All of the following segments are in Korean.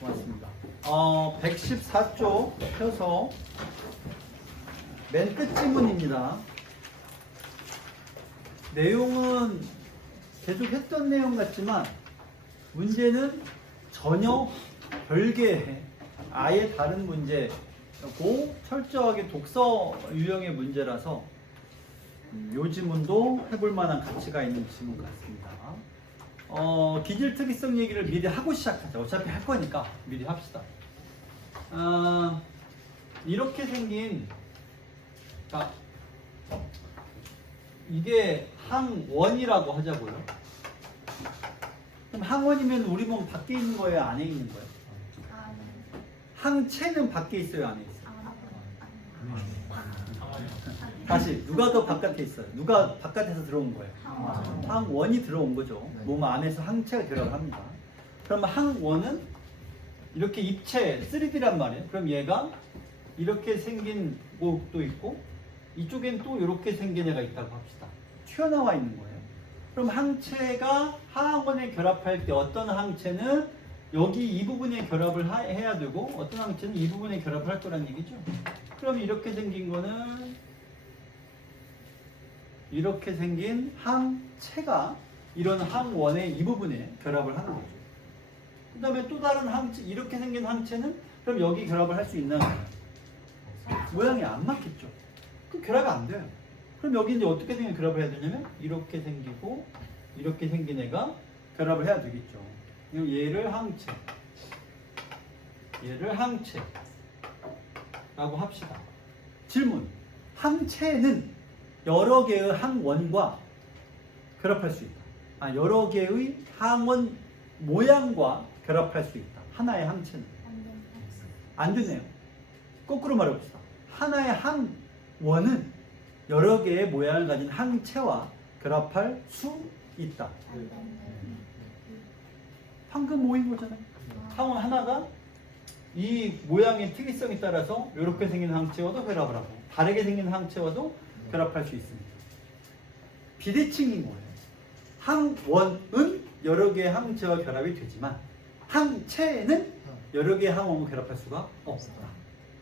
고맙습니다. 114쪽 펴서 맨 끝 지문입니다. 내용은 계속 했던 내용 같지만 문제는 전혀 별개의 아예 다른 문제고 철저하게 독서 유형의 문제라서 이 지문도 해볼 만한 가치가 있는 지문 같습니다. 기질 특이성 얘기를 미리 하고 시작하자. 어차피 할 거니까 미리 합시다. 이렇게 생긴, 그러니까 이게 항원이라고 하자고요. 그럼 항원이면 우리 몸 밖에 있는 거예요? 안에 있는 거예요? 항체는 밖에 있어요? 안에 있어요? 다시 누가 더 바깥에 있어요? 누가 바깥에서 들어온 거예요? 항원이 들어온 거죠. 몸 안에서 항체가 결합을 합니다. 그러면 항원은 이렇게 입체 3D란 말이에요. 그럼 얘가 이렇게 생긴 것도 있고 이쪽엔 또 이렇게 생긴 애가 있다고 합시다. 튀어나와 있는 거예요. 그럼 항체가 항원에 결합할 때 어떤 항체는 여기 이 부분에 결합을 해야 되고 어떤 항체는 이 부분에 결합을 할 거란 얘기죠. 그럼 이렇게 생긴 거는 이렇게 생긴 항체가 이런 항원의 이 부분에 결합을 하는 거죠. 그 다음에 또 다른 항체, 이렇게 생긴 항체는 그럼 여기 결합을 할 수 있나요? 모양이 안 맞겠죠. 그럼 결합이 안 돼요. 그럼 여기 이제 어떻게 생긴 결합을 해야 되냐면 이렇게 생기고 이렇게 생긴 애가 결합을 해야 되겠죠. 그럼 얘를 항체, 얘를 항체라고 합시다. 질문: 항체는 여러 개의 항원과 결합할 수 있다. 여러 개의 항원 모양과 결합할 수 있다. 하나의 항체는 안 되네요. 거꾸로 말해봅시다. 하나의 항원은 여러 개의 모양을 가진 항체와 결합할 수 있다. 방금 모인 거잖아요. 항원 하나가 이 모양의 특이성에 따라서 이렇게 생긴 항체와도 결합을 하고 다르게 생긴 항체와도 결합할 수 있습니다. 비대칭인 거예요. 항원은 여러 개의 항체와 결합이 되지만 항체는 여러 개의 항원과 결합할 수가 없다.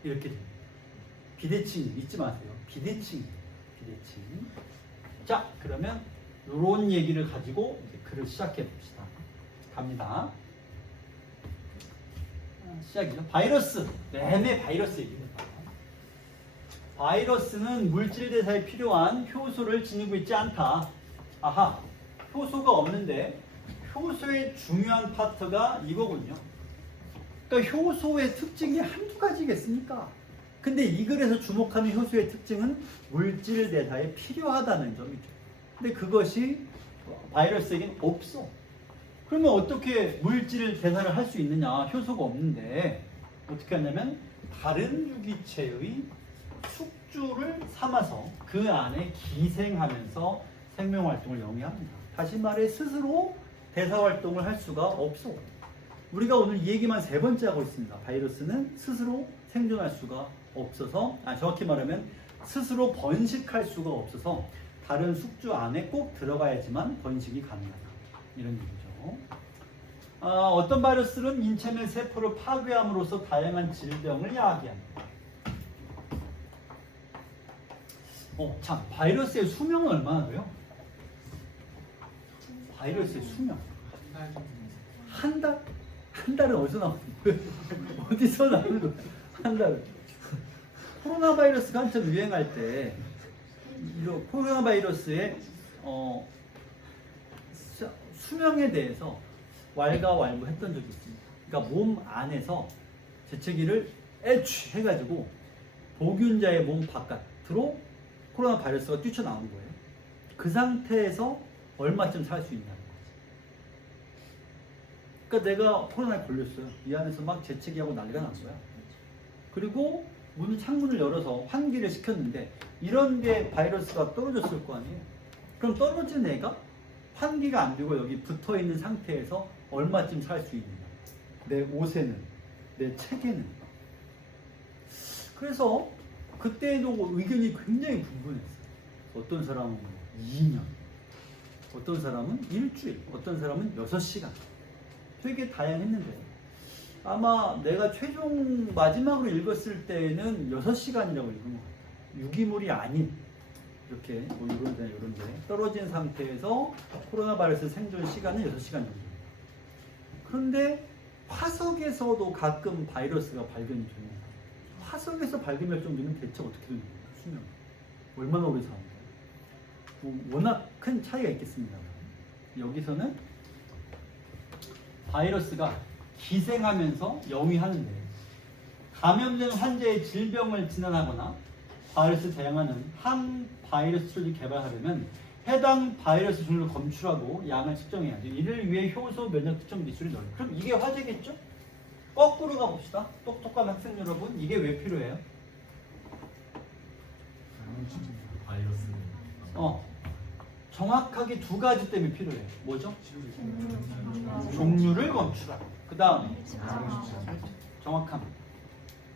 이렇게 됩니다. 비대칭 잊지 마세요. 비대칭. 자, 그러면 이런 얘기를 가지고 이제 글을 시작해 봅시다. 갑니다. 시작이죠. 바이러스. 내내 바이러스 얘기입니다. 바이러스는 물질 대사에 필요한 효소를 지니고 있지 않다. 아하, 효소가 없는데 효소의 중요한 파트가 이거군요. 그러니까 효소의 특징이 한두 가지겠습니까? 근데 이 글에서 주목하는 효소의 특징은 물질 대사에 필요하다는 점이죠. 근데 그것이 바이러스에겐 없어. 그러면 어떻게 물질 대사를 할 수 있느냐? 효소가 없는데 어떻게 하냐면 다른 유기체의 숙주를 삼아서 그 안에 기생하면서 생명활동을 영위합니다. 다시 말해 스스로 대사활동을 할 수가 없어. 우리가 오늘 이 얘기만 3번째 하고 있습니다. 바이러스는 스스로 생존할 수가 없어서, 정확히 말하면 스스로 번식할 수가 없어서 다른 숙주 안에 꼭 들어가야지만 번식이 가능하다. 이런 얘기죠. 어떤 바이러스는 인체 내 세포를 파괴함으로써 다양한 질병을 야기합니다. 참, 바이러스의 수명은 얼마나 돼요? 바이러스의 수명. 한 달? 한 달은 어디서 나오는 거예요? 어디서 나오는 거예요? 한 달은. 코로나 바이러스가 한참 유행할 때, 코로나 바이러스의 수명에 대해서 왈가왈부했던 적이 있습니다. 그러니까 몸 안에서 재채기를 해가지고 보균자의 몸 바깥으로 코로나 바이러스가 뛰쳐나온 거예요. 그 상태에서 얼마쯤 살 수 있냐는 거지. 그러니까 내가 코로나에 걸렸어요. 이 안에서 막 재채기하고 난리가 난 거야. 그리고 창문을 열어서 환기를 시켰는데 이런 게 바이러스가 떨어졌을 거 아니에요. 그럼 떨어진 애가 환기가 안 되고 여기 붙어있는 상태에서 얼마쯤 살 수 있느냐. 내 옷에는, 내 책에는. 그래서 그때도 의견이 굉장히 분분했어요. 어떤 사람은 2년, 어떤 사람은 일주일, 어떤 사람은 6시간. 되게 다양했는데 아마 내가 최종 마지막으로 읽었을 때는 6시간이라고 읽은 것 같아요. 유기물이 아닌 이렇게 뭐 이런 데 떨어진 상태에서 코로나 바이러스 생존 시간은 6시간 정도. 그런데 화석에서도 가끔 바이러스가 발견이 됩니다. 화석에서 발견할 정도면 대체 어떻게 되는 거예요? 수명 얼마나 오래 사는 거예요? 뭐 워낙 큰 차이가 있겠습니다. 여기서는 바이러스가 기생하면서 영위하는데 감염된 환자의 질병을 진단하거나 바이러스 대항하는 항바이러스를 개발하려면 해당 바이러스 종류를 검출하고 양을 측정해야 돼요. 이를 위해 효소 면역 특정 기술이 넓어요. 그럼 이게 화제겠죠? 거꾸로 가봅시다. 똑똑한 학생 여러분, 이게 왜 필요해요? 바이러스. 정확하게 두 가지 때문에 필요해요. 뭐죠? 종류를 검출하고 그 다음에 정확합니다.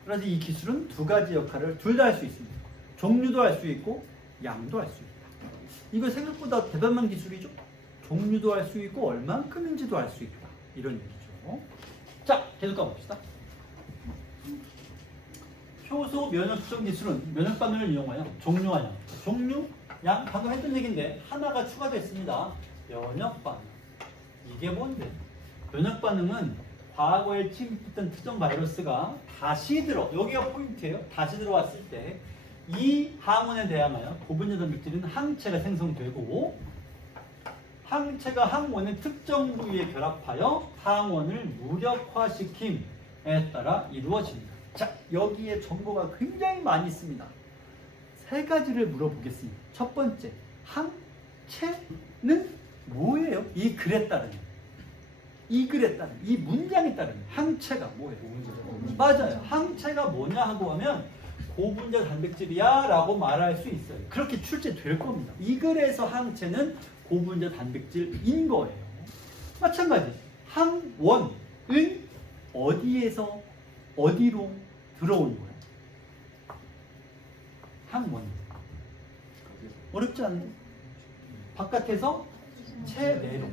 그래서 이 기술은 두 가지 역할을 둘 다 할 수 있습니다. 종류도 할 수 있고 양도 할 수 있다. 이거 생각보다 대단한 기술이죠. 종류도 할 수 있고 얼만큼인지도 알 수 있다. 이런 얘기죠. 자, 계속 가봅시다. 효소 면역 특정 기술은 면역 반응을 이용하여 종류와 양, 종류, 양 방금 했던 얘기인데 하나가 추가됐습니다. 면역 반응. 이게 뭔데? 면역 반응은 과거에 침입했던 특정 바이러스가 다시 여기가 포인트예요. 다시 들어왔을 때 이 항원에 대항하여 고분자 단백질은 항체가 생성되고 항체가 항원의 특정 부위에 결합하여 항원을 무력화시킴에 따라 이루어집니다. 자, 여기에 정보가 굉장히 많이 있습니다. 세 가지를 물어보겠습니다. 첫 번째, 항체는 뭐예요? 이 글에 따르면, 이 문장에 따르면 항체가 뭐예요? 맞아요. 항체가 뭐냐 하고 하면 고분자 단백질이야 라고 말할 수 있어요. 그렇게 출제될 겁니다. 이 글에서 항체는 고분자 단백질인 거예요. 마찬가지 항원은 어디에서 어디로 들어온 거예요? 항원 어렵지 않나요? 바깥에서 체내로.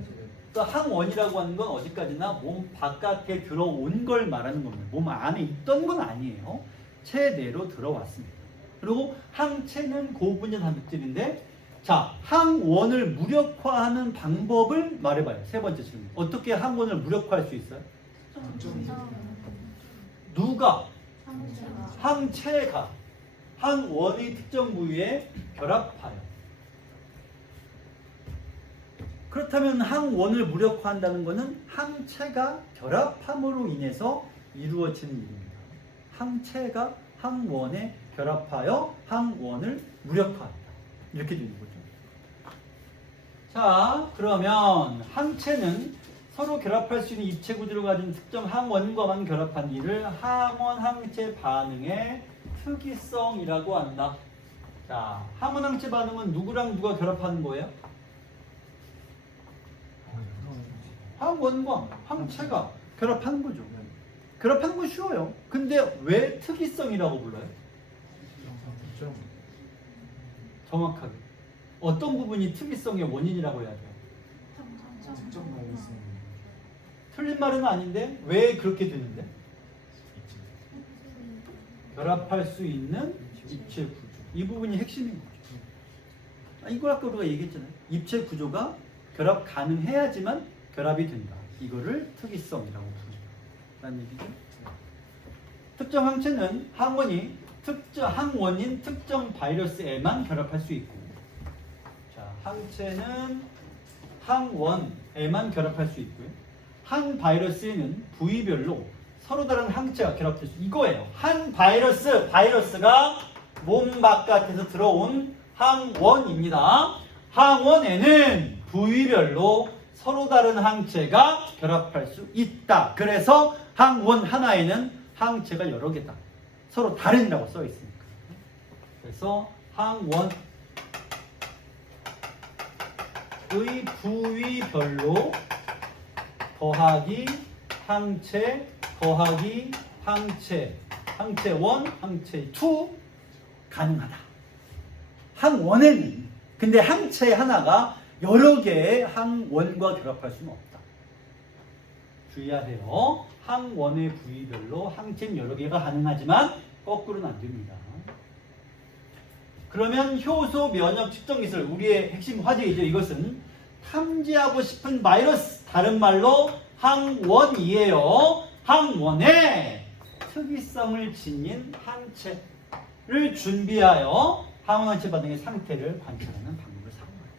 그러니까 항원이라고 하는 건 어디까지나 몸 바깥에 들어온 걸 말하는 겁니다. 몸 안에 있던 건 아니에요. 체내로 들어왔습니다. 그리고 항체는 고분자 단백질인데, 자, 항원을 무력화하는 방법을 말해봐요. 세 번째 질문. 어떻게 항원을 무력화할 수 있어요? 누가? 항체가 항원의 특정 부위에 결합하여. 그렇다면 항원을 무력화한다는 것은 항체가 결합함으로 인해서 이루어지는 일입니다. 항체가 항원에 결합하여 항원을 무력화한다. 이렇게 되는 거죠. 자, 그러면 항체는 서로 결합할 수 있는 입체 구조를 가진 특정 항원과만 결합한 일을 항원-항체 반응의 특이성이라고 한다. 자, 항원-항체 반응은 누구랑 누가 결합하는 거예요? 항원과 항체가 결합하는 거죠. 결합하는 건 쉬워요. 근데 왜 특이성이라고 불러요? 정확하게. 어떤 부분이 특이성의 원인이라고 해야 돼요? 틀린 말은 아닌데 왜 그렇게 되는데? 결합할 수 있는 입체 구조. 이 부분이 핵심인 거죠. 이걸 아까 우리가 얘기했잖아요. 입체 구조가 결합 가능해야지만 결합이 된다. 이거를 특이성이라고 부른다. 라는 얘기죠. 특정 항체는 항원인 특정 바이러스에만 결합할 수 있고, 자, 항체는 항원에만 결합할 수 있고요. 항바이러스에는 부위별로 서로 다른 항체가 결합될 수 이거예요. 바이러스가 몸 바깥에서 들어온 항원입니다. 항원에는 부위별로 서로 다른 항체가 결합할 수 있다. 그래서 항원 하나에는 항체가 여러 개다. 서로 다른다고 써 있으니까. 그래서 항원의 부위별로 더하기 항체 더하기 항체 1, 항체 2 가능하다. 항원에는. 근데 항체 하나가 여러 개의 항원과 결합할 수는 없다. 주의하세요. 항원의 부위별로 항체는 여러 개가 가능하지만 거꾸로는 안 됩니다. 그러면 효소 면역 측정 기술, 우리의 핵심 화제이죠. 이것은 탐지하고 싶은 바이러스, 다른 말로 항원이에요. 항원의 특이성을 지닌 항체를 준비하여 항원항체 반응의 상태를 관찰하는 방법을 사용합니다.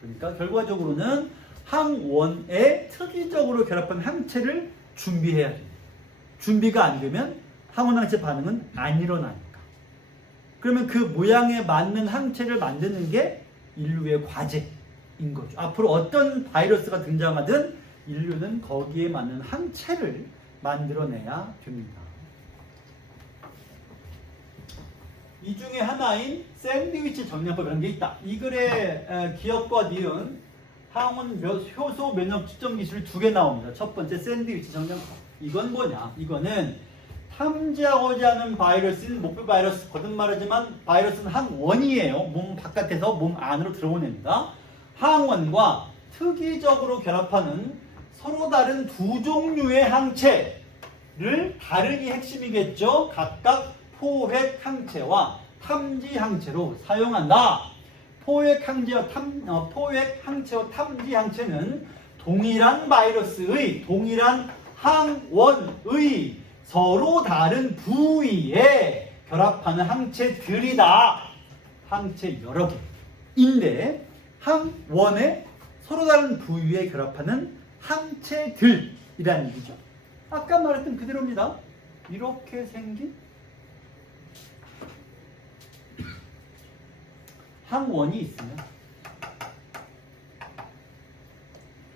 그러니까 결과적으로는 항원에 특이적으로 결합한 항체를 준비해야 됩니다. 준비가 안 되면 항원항체 반응은 안 일어나니까. 그러면 그 모양에 맞는 항체를 만드는 게 인류의 과제인 거죠. 앞으로 어떤 바이러스가 등장하든 인류는 거기에 맞는 항체를 만들어내야 됩니다. 이 중에 하나인 샌드위치 정량법이라는 게 있다. 이 글에 기억과 니은 항원 효소 면역 측정 기술이 두 개 나옵니다. 첫 번째 샌드위치 정량법. 이건 뭐냐? 이거는 탐지하고자 하는 바이러스는 목표 바이러스, 거듭 말하지만 바이러스는 항원이에요. 몸 바깥에서 몸 안으로 들어오냅니다. 항원과 특이적으로 결합하는 서로 다른 두 종류의 항체를 다르기 핵심이겠죠. 각각 포획 항체와 탐지 항체로 사용한다. 포획 항체와 탐지 항체는 동일한 바이러스의 동일한 항원의 서로 다른 부위에 결합하는 항체들이다. 항체 여러 개인데 항원의 서로 다른 부위에 결합하는 항체들이라는 얘기죠. 아까 말했던 그대로입니다. 이렇게 생긴 항원이 있으면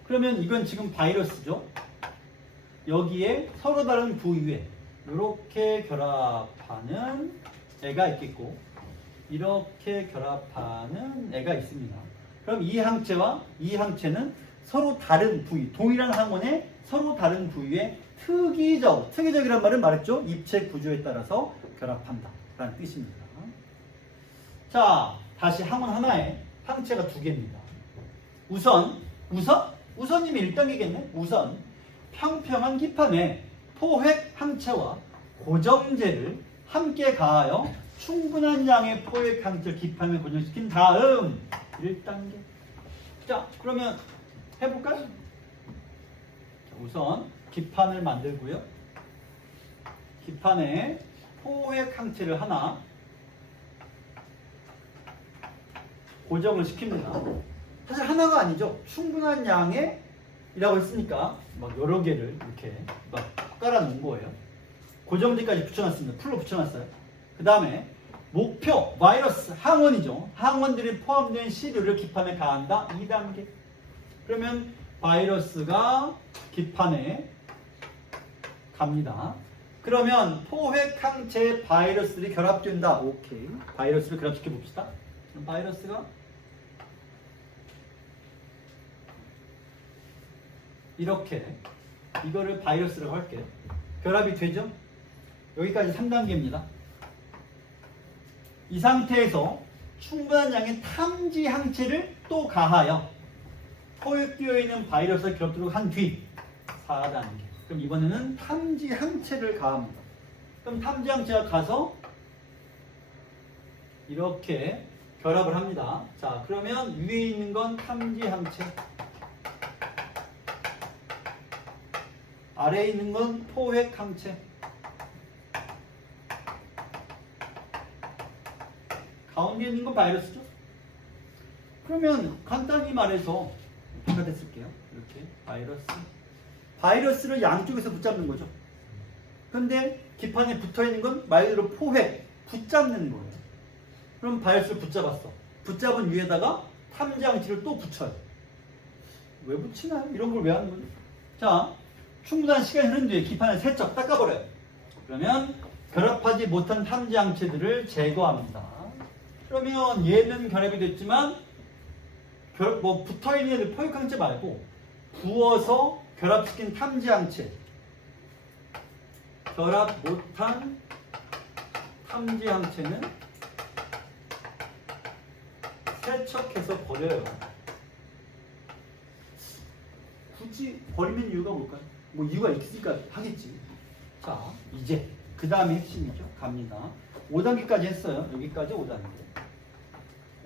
그러면 이건 지금 바이러스죠. 여기에 서로 다른 부위에 이렇게 결합하는 애가 있겠고 이렇게 결합하는 애가 있습니다. 그럼 이 항체와 이 항체는 서로 다른 부위, 동일한 항원의 서로 다른 부위에 특이적이란 말은 말했죠. 입체 구조에 따라서 결합한다 라는 뜻입니다. 자, 다시 항원 하나에 항체가 두 개입니다. 우선이면 1단계겠네. 우선 평평한 기판에 포획 항체와 고정제를 함께 가하여 충분한 양의 포획 항체를 기판에 고정시킨 다음 1단계. 자, 그러면 해볼까요? 자, 우선 기판을 만들고요. 기판에 포획 항체를 하나 고정을 시킵니다. 사실 하나가 아니죠. 충분한 양의 이라고 했으니까 막 여러 개를 이렇게 막 깔아놓은 거예요. 고정제까지 붙여놨습니다. 풀로 붙여놨어요. 그 다음에 목표 바이러스 항원이죠. 항원들이 포함된 시료를 기판에 가한다. 2단계. 그러면 바이러스가 기판에 갑니다. 그러면 포획 항체 바이러스들이 결합된다. 오케이. 바이러스를 결합시켜 봅시다. 그럼 바이러스가 이렇게 이거를 바이러스라고 할게요. 결합이 되죠? 여기까지 3단계입니다. 이 상태에서 충분한 양의 탐지 항체를 또 가하여 포획되어 있는 바이러스를 결합되도록 한 뒤 4단계. 그럼 이번에는 탐지 항체를 가합니다. 그럼 탐지 항체가 가서 이렇게 결합을 합니다. 자, 그러면 위에 있는 건 탐지 항체, 아래에 있는 건 포획 항체, 가운데 있는 건 바이러스죠. 그러면 간단히 말해서 바깥에 쓸게요. 이렇게 바이러스를 양쪽에서 붙잡는 거죠. 근데 기판에 붙어있는 건 말 그대로 포획, 붙잡는 거예요. 그럼 바이러스를 붙잡았어. 붙잡은 위에다가 탐지 항체를 또 붙여요. 왜 붙이나요? 이런 걸 왜 하는 거죠? 자, 충분한 시간이 흐른 뒤에 기판을 세척 닦아버려요. 그러면 결합하지 못한 탐지 항체들을 제거합니다. 그러면 얘는 결합이 됐지만 붙어있는 애들 포획 항체 말고 부어서 결합시킨 탐지 항체, 결합 못한 탐지 항체는 세척해서 버려요. 굳이 버리는 이유가 뭘까요? 뭐 이유가 있으니까 하겠지. 자, 이제 그 다음에 핵심이죠. 갑니다. 5단계까지 했어요. 여기까지 5단계.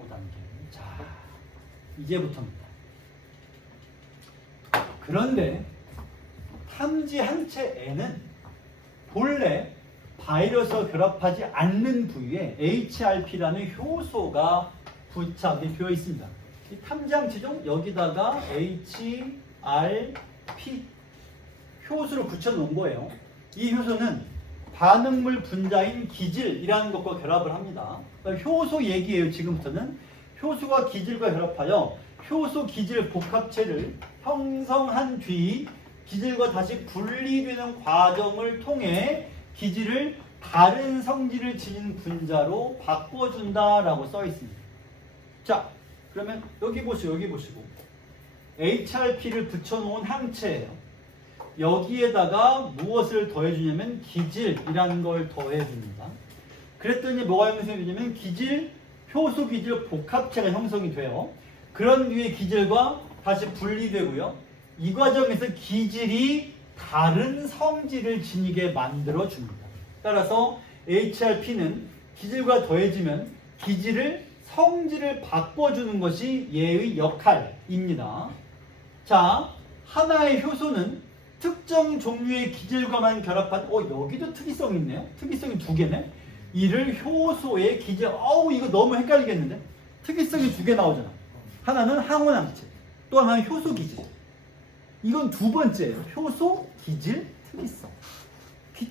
5단계. 자, 이제부터입니다. 그런데 탐지 항체 N은 본래 바이러스와 결합하지 않는 부위에 HRP라는 효소가 부착이 되어 있습니다. 이 탐지 항체 중 여기다가 HRP 효소를 붙여놓은 거예요. 이 효소는 반응물 분자인 기질이라는 것과 결합을 합니다. 그러니까 효소 얘기예요. 지금부터는 효소가 기질과 결합하여 효소 기질 복합체를 형성한 뒤 기질과 다시 분리되는 과정을 통해 기질을 다른 성질을 지닌 분자로 바꿔준다라고 써 있습니다. 자, 그러면 여기 보시고 HRP를 붙여놓은 항체예요. 여기에다가 무엇을 더해주냐면 기질이라는 걸 더해줍니다. 그랬더니 뭐가 형성이 되냐면 기질, 효소 기질 복합체가 형성이 돼요. 그런 뒤에 기질과 다시 분리되고요. 이 과정에서 기질이 다른 성질을 지니게 만들어줍니다. 따라서 HRP는 기질과 더해지면 기질을 성질을 바꿔주는 것이 얘의 역할입니다. 자, 하나의 효소는 특정 종류의 기질과만 결합한 여기도 특이성이 있네요. 특이성이 2개네. 이를 효소의 기질. 이거 너무 헷갈리겠는데? 특이성이 2개 나오잖아. 하나는 항원항체, 또 하나는 효소 기질. 이건 2번째예요. 효소 기질 특이성.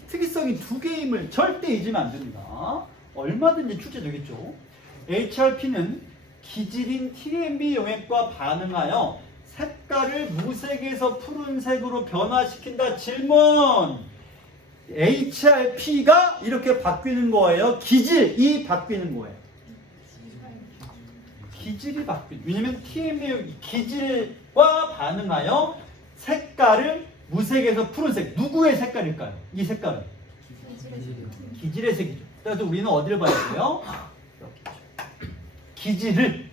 특이성이 2개임을 절대 잊으면 안 됩니다. 얼마든지 출제되겠죠. HRP는 기질인 TMB 용액과 반응하여 색깔을 무색에서 푸른색으로 변화시킨다. 질문! HRP가 이렇게 바뀌는 거예요? 기질이 바뀌는 거예요? 기질이 바뀌는. 왜냐면 TMB 기질과 반응하여 색깔을 무색에서 푸른색. 누구의 색깔일까요? 이 색깔은? 기질의 색이죠. 그래서 우리는 어디를 봐야 돼요? 기질을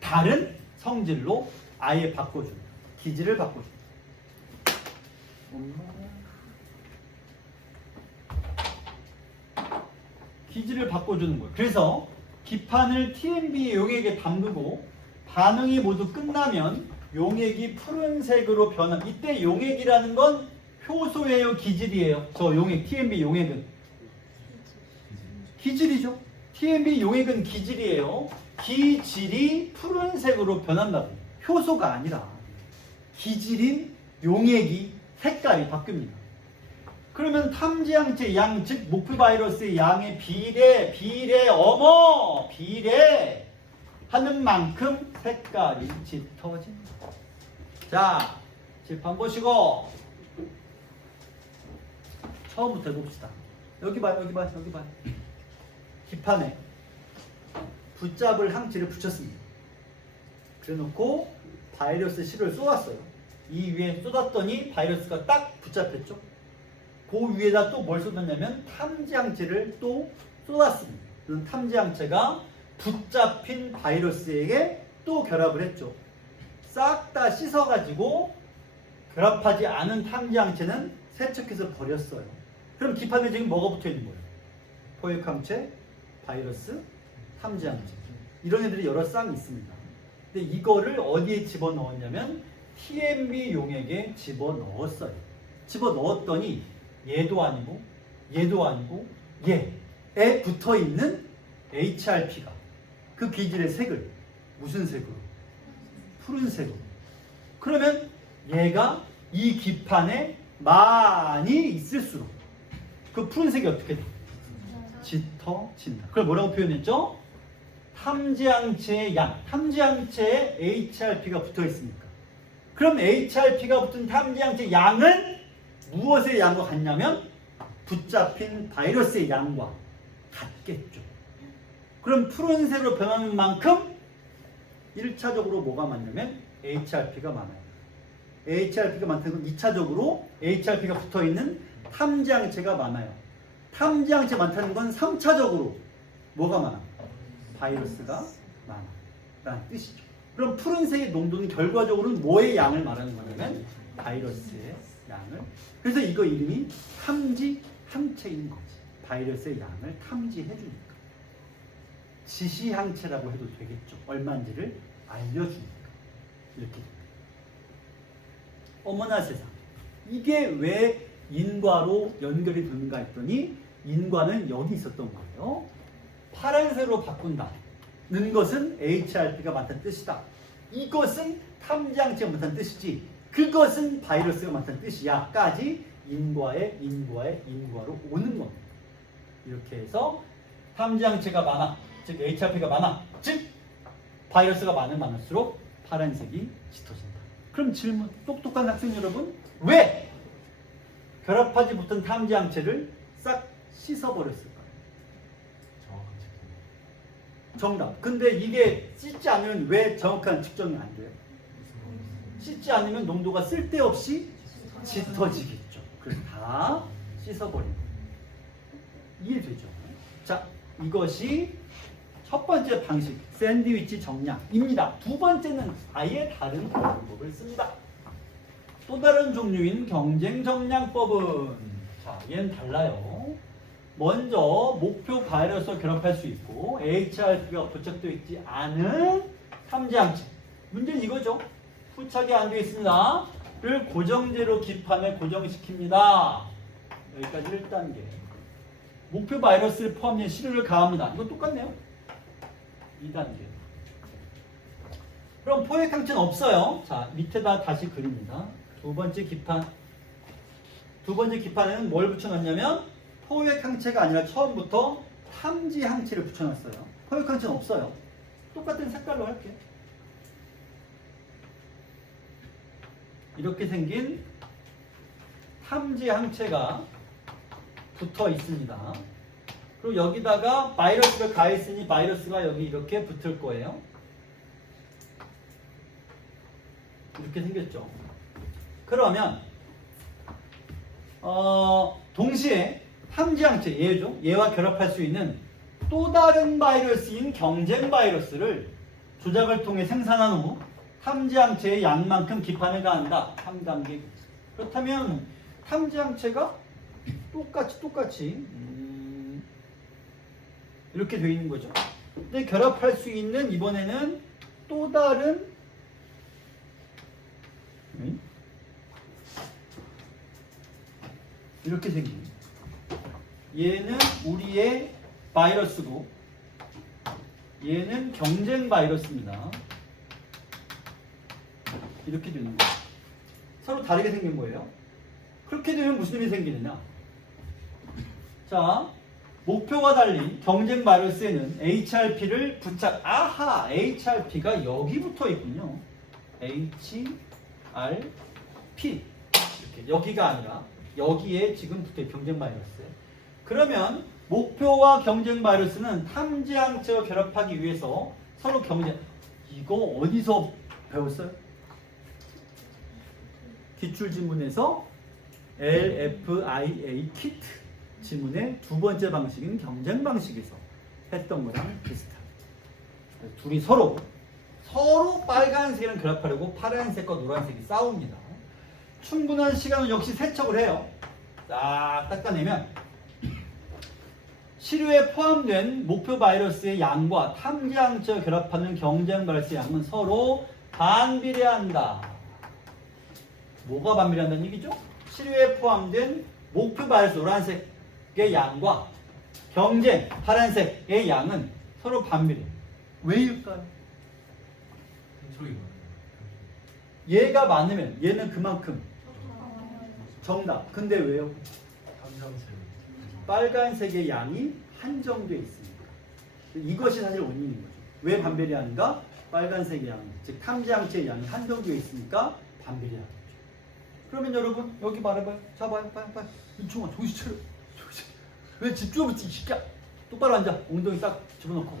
다른 성질로 아예 바꿔줍니다. 기질을 바꿔줍니다. 기질을 바꿔주는 거예요. 그래서 기판을 TMB 용액에 담그고 반응이 모두 끝나면 용액이 푸른색으로 변함. 이때 용액이라는 건 효소예요, 기질이에요? 저 용액, TMB 용액은 기질이죠. TMB 용액은 기질이에요. 기질이 푸른색으로 변한다고. 효소가 아니라 기질인 용액이 색깔이 바뀝니다. 그러면 탐지항체 양, 즉 목표 바이러스의 양의 비례 하는 만큼 색깔이 짙어집니다. 자, 칠판 보시고 처음부터 해봅시다. 여기 봐요. 기판에 붙잡을 항체를 붙였습니다. 그래놓고 바이러스 실을 쏘았어요. 이 위에 쏟았더니 바이러스가 딱 붙잡혔죠. 그 위에다 또 뭘 쏟았냐면 탐지항체를 또 쏟았습니다. 그 탐지항체가 붙잡힌 바이러스에게 또 결합을 했죠. 싹 다 씻어가지고 결합하지 않은 탐지항체는 세척해서 버렸어요. 그럼 기판에 지금 뭐가 붙어있는 거예요? 포획항체, 바이러스, 탐지항체. 이런 애들이 여러 쌍이 있습니다. 근데 이거를 어디에 집어넣었냐면 TMB 용액에 집어넣었어요. 집어넣었더니 얘도 아니고 얘에 붙어있는 HRP가 그 기질의 색을 무슨 색으로? 푸른색으로. 그러면 얘가 이 기판에 많이 있을수록 그 푸른색이 어떻게 돼? 짙어진다. 그걸 뭐라고 표현했죠? 탐지항체의 양. 탐지항체에 HRP가 붙어 있습니까? 그럼 HRP가 붙은 탐지항체 양은 무엇의 양과 같냐면 붙잡힌 바이러스의 양과 같겠죠. 그럼 푸른색으로 변하는 만큼 1차적으로 뭐가 많냐면 HRP가 많아요. HRP가 많다는 건 2차적으로 HRP가 붙어있는 탐지항체가 많아요. 탐지항체 많다는 건 3차적으로 뭐가 많아? 바이러스가 많아 라는 뜻이죠. 그럼 푸른색의 농도는 결과적으로는 뭐의 양을 말하는 거냐면 바이러스의 양을. 그래서 이거 이름이 탐지 항체인 거지. 바이러스의 양을 탐지해 주니까. 지시 항체라고 해도 되겠죠. 얼마인지를 알려주니까. 이렇게 됩니다. 어머나 세상. 이게 왜 인과로 연결이 되는가 했더니 인과는 여기 있었던 거예요. 파란색으로 바꾼다는 것은 HRP가 많다는 뜻이다. 이것은 탐지항체가 많다는 뜻이지. 그것은 바이러스가 많다는 뜻이야. 까지 인과로 오는 겁니다. 이렇게 해서 탐지항체가 많아. 즉 HRP가 많아. 즉 바이러스가 많을수록 파란색이 짙어진다. 그럼 질문. 똑똑한 학생 여러분. 왜 결합하지 못한 탐지항체를 싹 씻어버렸을까요? 정확한 측정. 정답. 근데 이게 씻지 않으면 왜 정확한 측정이 안 돼요? 씻지 않으면 농도가 쓸데없이 짙어지겠죠. 그래서 다 씻어버린 거예요. 이해되죠? 자, 이것이 첫 번째 방식, 샌드위치 정량입니다. 두 번째는 아예 다른 방법을 씁니다. 또 다른 종류인 경쟁 정량법은, 자, 얘는 달라요. 먼저 목표 바이러스와 결합할 수 있고 HRP가 부착되어 있지 않은 탐지항체. 문제는 이거죠. 부착이 안 되어 있습니다. 를 고정제로 기판에 고정시킵니다. 여기까지 1단계. 목표 바이러스를 포함된 시료를 가합니다. 이거 똑같네요. 2단계. 그럼 포획항체는 없어요. 자, 밑에다 다시 그립니다. 두 번째 기판. 두 번째 기판에는 뭘 붙여놨냐면 포획항체가 아니라 처음부터 탐지항체를 붙여놨어요. 포획항체는 없어요. 똑같은 색깔로 할게요. 이렇게 생긴 탐지항체가 붙어 있습니다. 그리고 여기다가 바이러스를 가했으니 바이러스가 여기 이렇게 붙을 거예요. 이렇게 생겼죠. 그러면 동시에 탐지항체 얘와 결합할 수 있는 또 다른 바이러스인 경쟁 바이러스를 조작을 통해 생산한 후 탐지항체의 양만큼 기판을 가한다. 3단계. 그렇다면 탐지항체가 똑같이 이렇게 되어 있는 거죠. 근데 결합할 수 있는 이번에는 또 다른 이렇게 생긴 얘는 우리의 바이러스고 얘는 경쟁 바이러스입니다. 이렇게 되는 거예요. 서로 다르게 생긴 거예요. 그렇게 되면 무슨 일이 생기느냐? 자, 목표와 달리 경쟁 바이러스에는 HRP를 아하! HRP가 여기 붙어 있군요. HRP. 이렇게 여기가 아니라 여기에 지금 붙어 있는 경쟁 바이러스. 그러면 목표와 경쟁 바이러스는 탐지항체와 결합하기 위해서 서로 경쟁. 이거 어디서 배웠어요? 기출지문에서 LFIA 키트 지문의 두 번째 방식인 경쟁 방식에서 했던 거랑 비슷합니다. 둘이 서로 빨간색이랑 결합하려고 파란색과 노란색이 싸웁니다. 충분한 시간은 역시 세척을 해요. 딱 닦아내면 시료에 포함된 목표 바이러스의 양과 탐지항체와 결합하는 경쟁 바이러스의 양은 서로 반비례한다. 뭐가 반비례한다는 얘기죠? 시료에 포함된 목표 바이러스 노란색의 양과 경쟁 파란색의 양은 서로 반비례. 왜일까요? 얘가 많으면 얘는 그만큼 정답. 근데 왜요? 빨간색의 양이 한정되어 있으니까. 이것이 사실 원인인 거죠. 왜 반비례하는가? 빨간색의 양, 즉 탐지항체의 양이 한정되어 있으니까 반비례하는 거죠. 그러면 여러분 여기 말해봐요. 자, 봐요. 이충아 정신 차려. 왜 집중하고 시켜? 똑바로 앉아. 엉덩이 딱 집어넣고.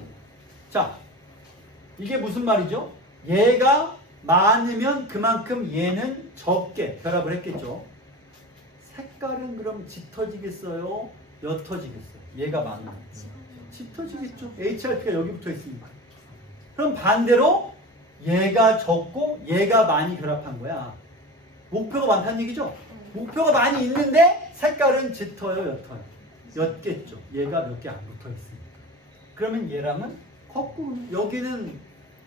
자, 이게 무슨 말이죠? 얘가 많으면 그만큼 얘는 적게 결합을 했겠죠. 색깔은 그럼 짙어지겠어요? 옅어지겠어요? 얘가 많으면 짙어지겠죠. HRP가 여기 붙어 있으니까. 그럼 반대로 얘가 적고 얘가 많이 결합한 거야. 목표가 많다는 얘기죠? 목표가 많이 있는데 색깔은 짙어요, 옅어요? 옅겠죠. 얘가 몇 개 안 붙어 있으니까. 그러면 얘랑은 거꾸로. 여기는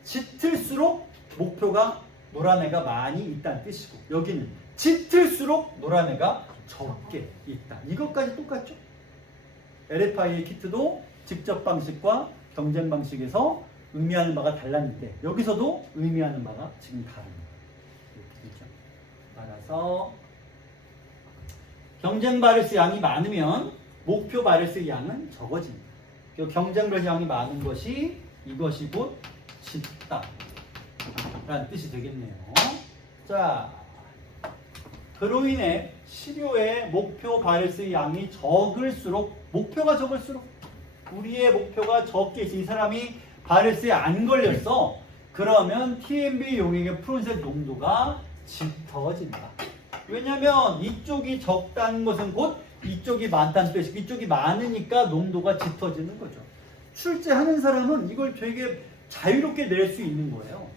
짙을수록 목표가 노란 애가 많이 있다는 뜻이고, 여기는 짙을수록 노란 애가 적게 있다. 이것까지 똑같죠? LFI의 키트도 직접 방식과 경쟁 방식에서 의미하는 바가 달랐는데 여기서도 의미하는 바가 지금 다릅니다. 이렇게 되죠. 따라서 경쟁 바이러스 양이 많으면 목표 바이러스 양은 적어집니다. 경쟁 바이러스 양이 많은 것이 이것이 곧 짙다 라는 뜻이 되겠네요. 자, 그로 인해 시료의 목표 바이러스 양이 적을수록, 목표가 적을수록 우리의 목표가 적게 있어. 이 사람이 바이러스에 안 걸렸어. 그러면 TMB 용액의 푸른색 농도가 짙어진다. 왜냐면 이쪽이 적다는 것은 곧 이쪽이 많다는 뜻이고, 이쪽이 많으니까 농도가 짙어지는 거죠. 출제하는 사람은 이걸 되게 자유롭게 낼 수 있는 거예요.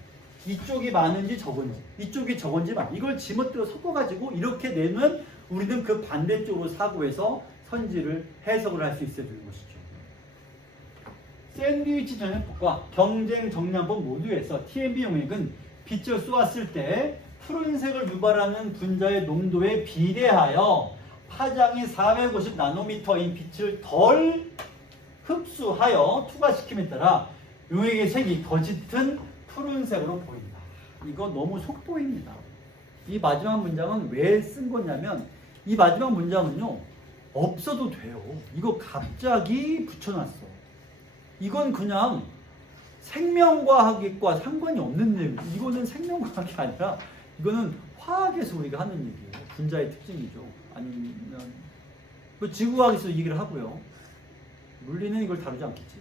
이쪽이 많은지 적은지, 이쪽이 적은지 많은지, 이걸 지멋대로 섞어가지고 이렇게 내면 우리는 그 반대쪽으로 사고해서 선지를 해석을 할 수 있어야 되는 것이죠. 샌드위치 전염법과 경쟁 정량법 모두에서 TMB 용액은 빛을 쏘았을 때 푸른색을 유발하는 분자의 농도에 비례하여 파장이 450 나노미터인 빛을 덜 흡수하여 투과시킴에 따라 용액의 색이 더 짙은 푸른색으로 보인다. 이거 너무 속보입니다. 이 마지막 문장은 왜 쓴 거냐면, 이 마지막 문장은요 없어도 돼요. 이거 갑자기 붙여놨어. 이건 그냥 생명과학과 상관이 없는 내용. 이거는 생명과학이 아니라 이거는 화학에서 우리가 하는 얘기예요. 분자의 특징이죠. 아니면 그 지구과학에서 얘기를 하고요. 물리는 이걸 다루지 않겠지.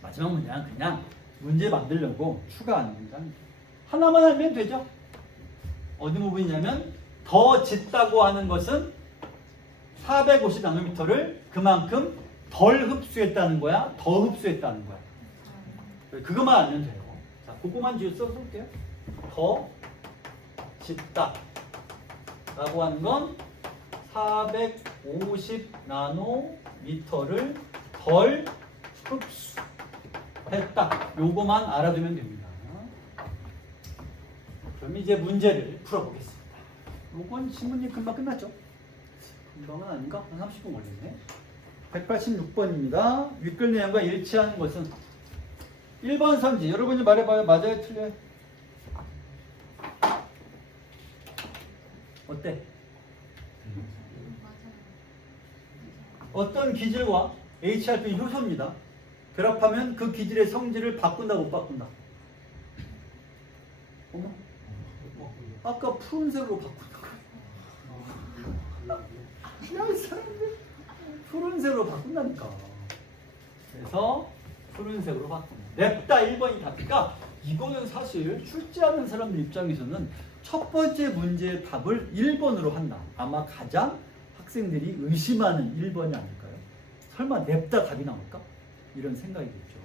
마지막 문장은 그냥 문제 만들려고 추가하는 문장. 하나만 알면 되죠. 어디 부분이냐면 더 짙다고 하는 것은 450 나노미터를 그만큼 덜 흡수했다는 거야, 더 흡수했다는 거야. 그것만 알면 돼요. 자, 그거만 뒤에 써볼게요. 더 짙다 라고 하는 건 450 나노미터를 덜 흡수했다. 요거만 알아두면 됩니다. 그럼 이제 문제를 풀어보겠습니다. 요건 신문이 금방 끝났죠? 금방은 아닌가? 한 30분 걸렸네. 186번입니다. 윗글 내용과 일치하는 것은 1번 선지. 여러분이 말해봐요. 맞아요? 틀려요? 어때? 어떤 기질과 HRP 효소입니다. 결합하면 그 기질의 성질을 바꾼다 못 바꾼다? 어머? 아까 푸른색으로 바꾼다. 야, 이 사람들 푸른색으로 바꾼다니까. 그래서 푸른색으로 바꾼다. 냅다 1번이 답이니까 이거는 사실 출제하는 사람들 입장에서는 첫 번째 문제의 답을 1번으로 한다. 아마 가장 학생들이 의심하는 1번이 아닐까요? 설마 냅다 답이 나올까? 이런 생각이겠죠.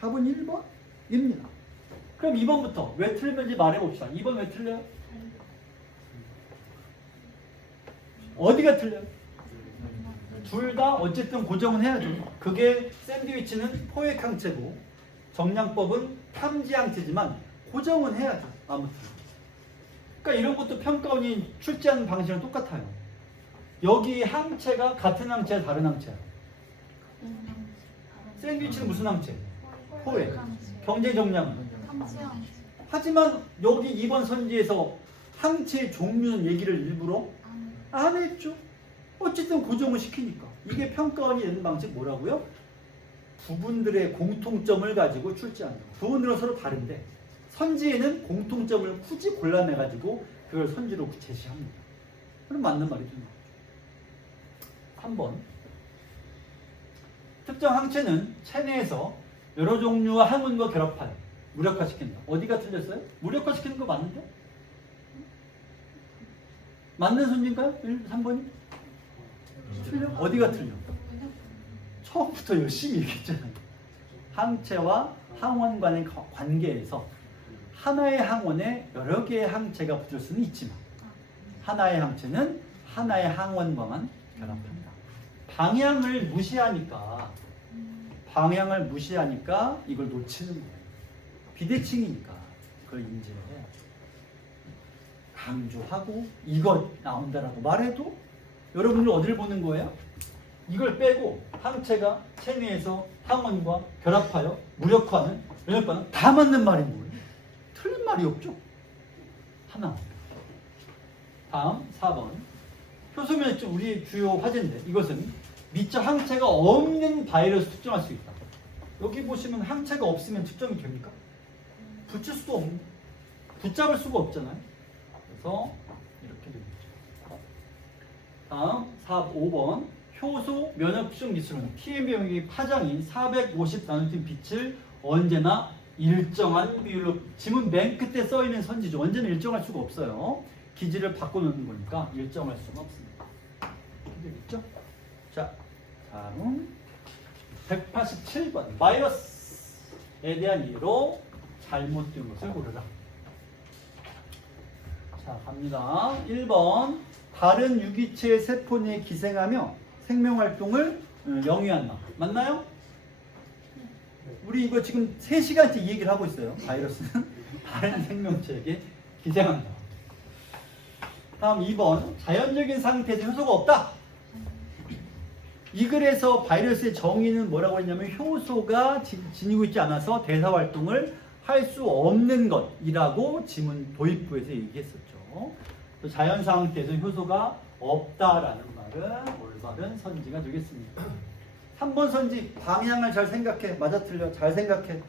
답은 1번입니다. 그럼 2번부터 왜 틀렸는지 말해봅시다. 2번 왜 틀려요? 어디가 틀려요? 둘 다 어쨌든 고정은 해야죠. 그게 샌드위치는 포획항체고 정량법은 탐지항체지만 고정은 해야죠. 아무튼. 그러니까 이런 것도 평가원이 출제하는 방식은 똑같아요. 여기 항체가 같은 항체야 다른 항체야? 샌드위치는 무슨 항체? 포획. 경제 정량은? 하지만 여기 2번 선지에서 항체의 종류는 얘기를 일부러 안 했죠. 어쨌든 고정을 시키니까. 이게 평가원이 내는 방식 뭐라고요? 부분들의 공통점을 가지고 출제하는 거. 부분들은 서로 다른데 선지에는 공통점을 굳이 골라내가지고 그걸 선지로 제시합니다. 그럼 맞는 말이죠. 3번. 특정 항체는 체내에서 여러 종류와 항원과 결합하여 무력화시킨다. 어디가 틀렸어요? 무력화시키는 거 맞는데? 맞는 순진가요? 3번이? 틀려? 어디가 틀려? 처음부터 열심히 얘기했잖아요. 항체와 항원 간의 관계에서 하나의 항원에 여러 개의 항체가 붙을 수는 있지만 하나의 항체는 하나의 항원과만 결합합니다. 방향을 무시하니까 이걸 놓치는 거예요. 비대칭이니까 그걸 인지해야 강조하고 이것 나온다라고 말해도 여러분들 어디를 보는 거예요? 이걸 빼고 항체가 체내에서 항원과 결합하여 무력화는 면역반응 다 맞는 말인 거예요. 틀린 말이 없죠. 하나. 다음 4번. 효소면역증 우리의 주요 화제인데 이것은 미처 항체가 없는 바이러스 특정할 수 있다. 여기 보시면 항체가 없으면 측정이 됩니까? 붙일 수도 없는, 붙잡을 수가 없잖아요. 그래서 이렇게 되겠죠. 다음 5번. 효소 면역특정 기술은 TMB 영역의 파장인 450 나노팀 빛을 언제나 일정한 비율로, 지문 맨 끝에 써있는 선지죠. 언제나 일정할 수가 없어요. 기질을 바꿔놓는 거니까 일정할 수가 없습니다. 되겠죠? 자, 다음 187번. 바이러스에 대한 이해로 잘못된 것을 고르라. 자, 갑니다. 1번. 다른 유기체의 세포 내에 기생하며 생명활동을 영위한다. 맞나요? 우리 이거 지금 3시간째 이 얘기를 하고 있어요. 바이러스는 다른 생명체에게 기생한다. 다음 2번. 자연적인 상태에서 효소가 없다. 이 글에서 바이러스의 정의는 뭐라고 했냐면 효소가 지니고 있지 않아서 대사활동을 할 수 없는 것이라고 지문 도입부에서 얘기했었죠. 자연 상태에서 효소가 없다라는 말은 올바른 선지가 되겠습니다. 3번 선지 방향을 잘 생각해. 맞아 틀려 잘 생각해.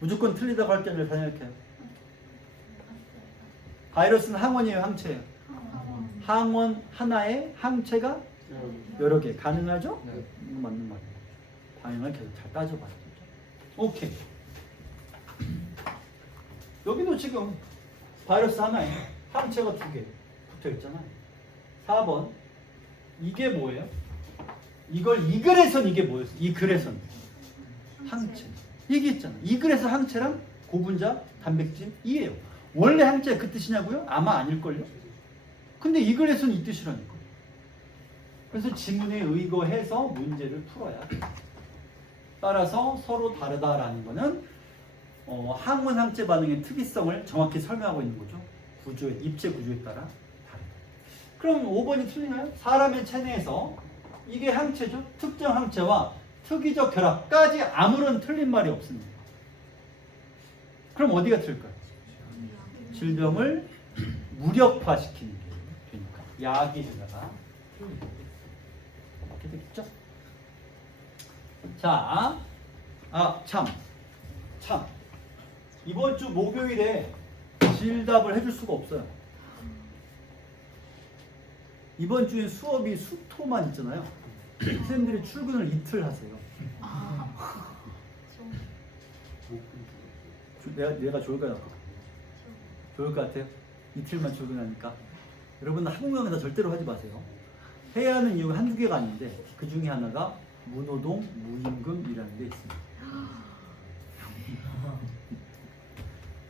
무조건 틀리다고 할 때를 생각해. 바이러스는 항원이에요, 항체예요? 항원 하나에 항체가 여러 개 가능하죠? 네. 이거 맞는 말이에요. 방향을 계속 잘 따져봐야 되죠. 오케이. 여기도 지금 바이러스 하나에 항체가 2개 붙어 있잖아요. 4번. 이게 뭐예요? 이 글에선 이게 뭐였어? 이 글에선 항체. 얘기했잖아. 이 글에서 항체랑 고분자 단백질 이에요. 원래 항체가 그 뜻이냐고요? 아마 아닐걸요? 근데 이 글에선 이 뜻이라니까. 그래서 지문에 의거해서 문제를 풀어야 돼. 따라서 서로 다르다라는 거는 항원 항체 반응의 특이성을 정확히 설명하고 있는 거죠. 구조의 입체 구조에 따라 다르다. 그럼 5번이 틀리나요? 사람의 체내에서 이게 항체죠. 특정 항체와 특이적 결합까지 아무런 틀린 말이 없습니다. 그럼 어디가 틀릴까요? 질병을 무력화시키는 게 되니까 약이 되다가 이렇게 되겠죠? 자, 참 이번 주 목요일에 질답을 해줄 수가 없어요. 이번 주에 수업이 수토만 있잖아요. 선생님들이 출근을 이틀 하세요. 내가 좋을까요? 좋을 것 같아요? 이틀만 출근하니까. 여러분은 학부모형에다 절대로 하지 마세요. 해야 하는 이유가 한두 개가 아닌데 그 중에 하나가 무노동, 무임금이라는 게 있습니다.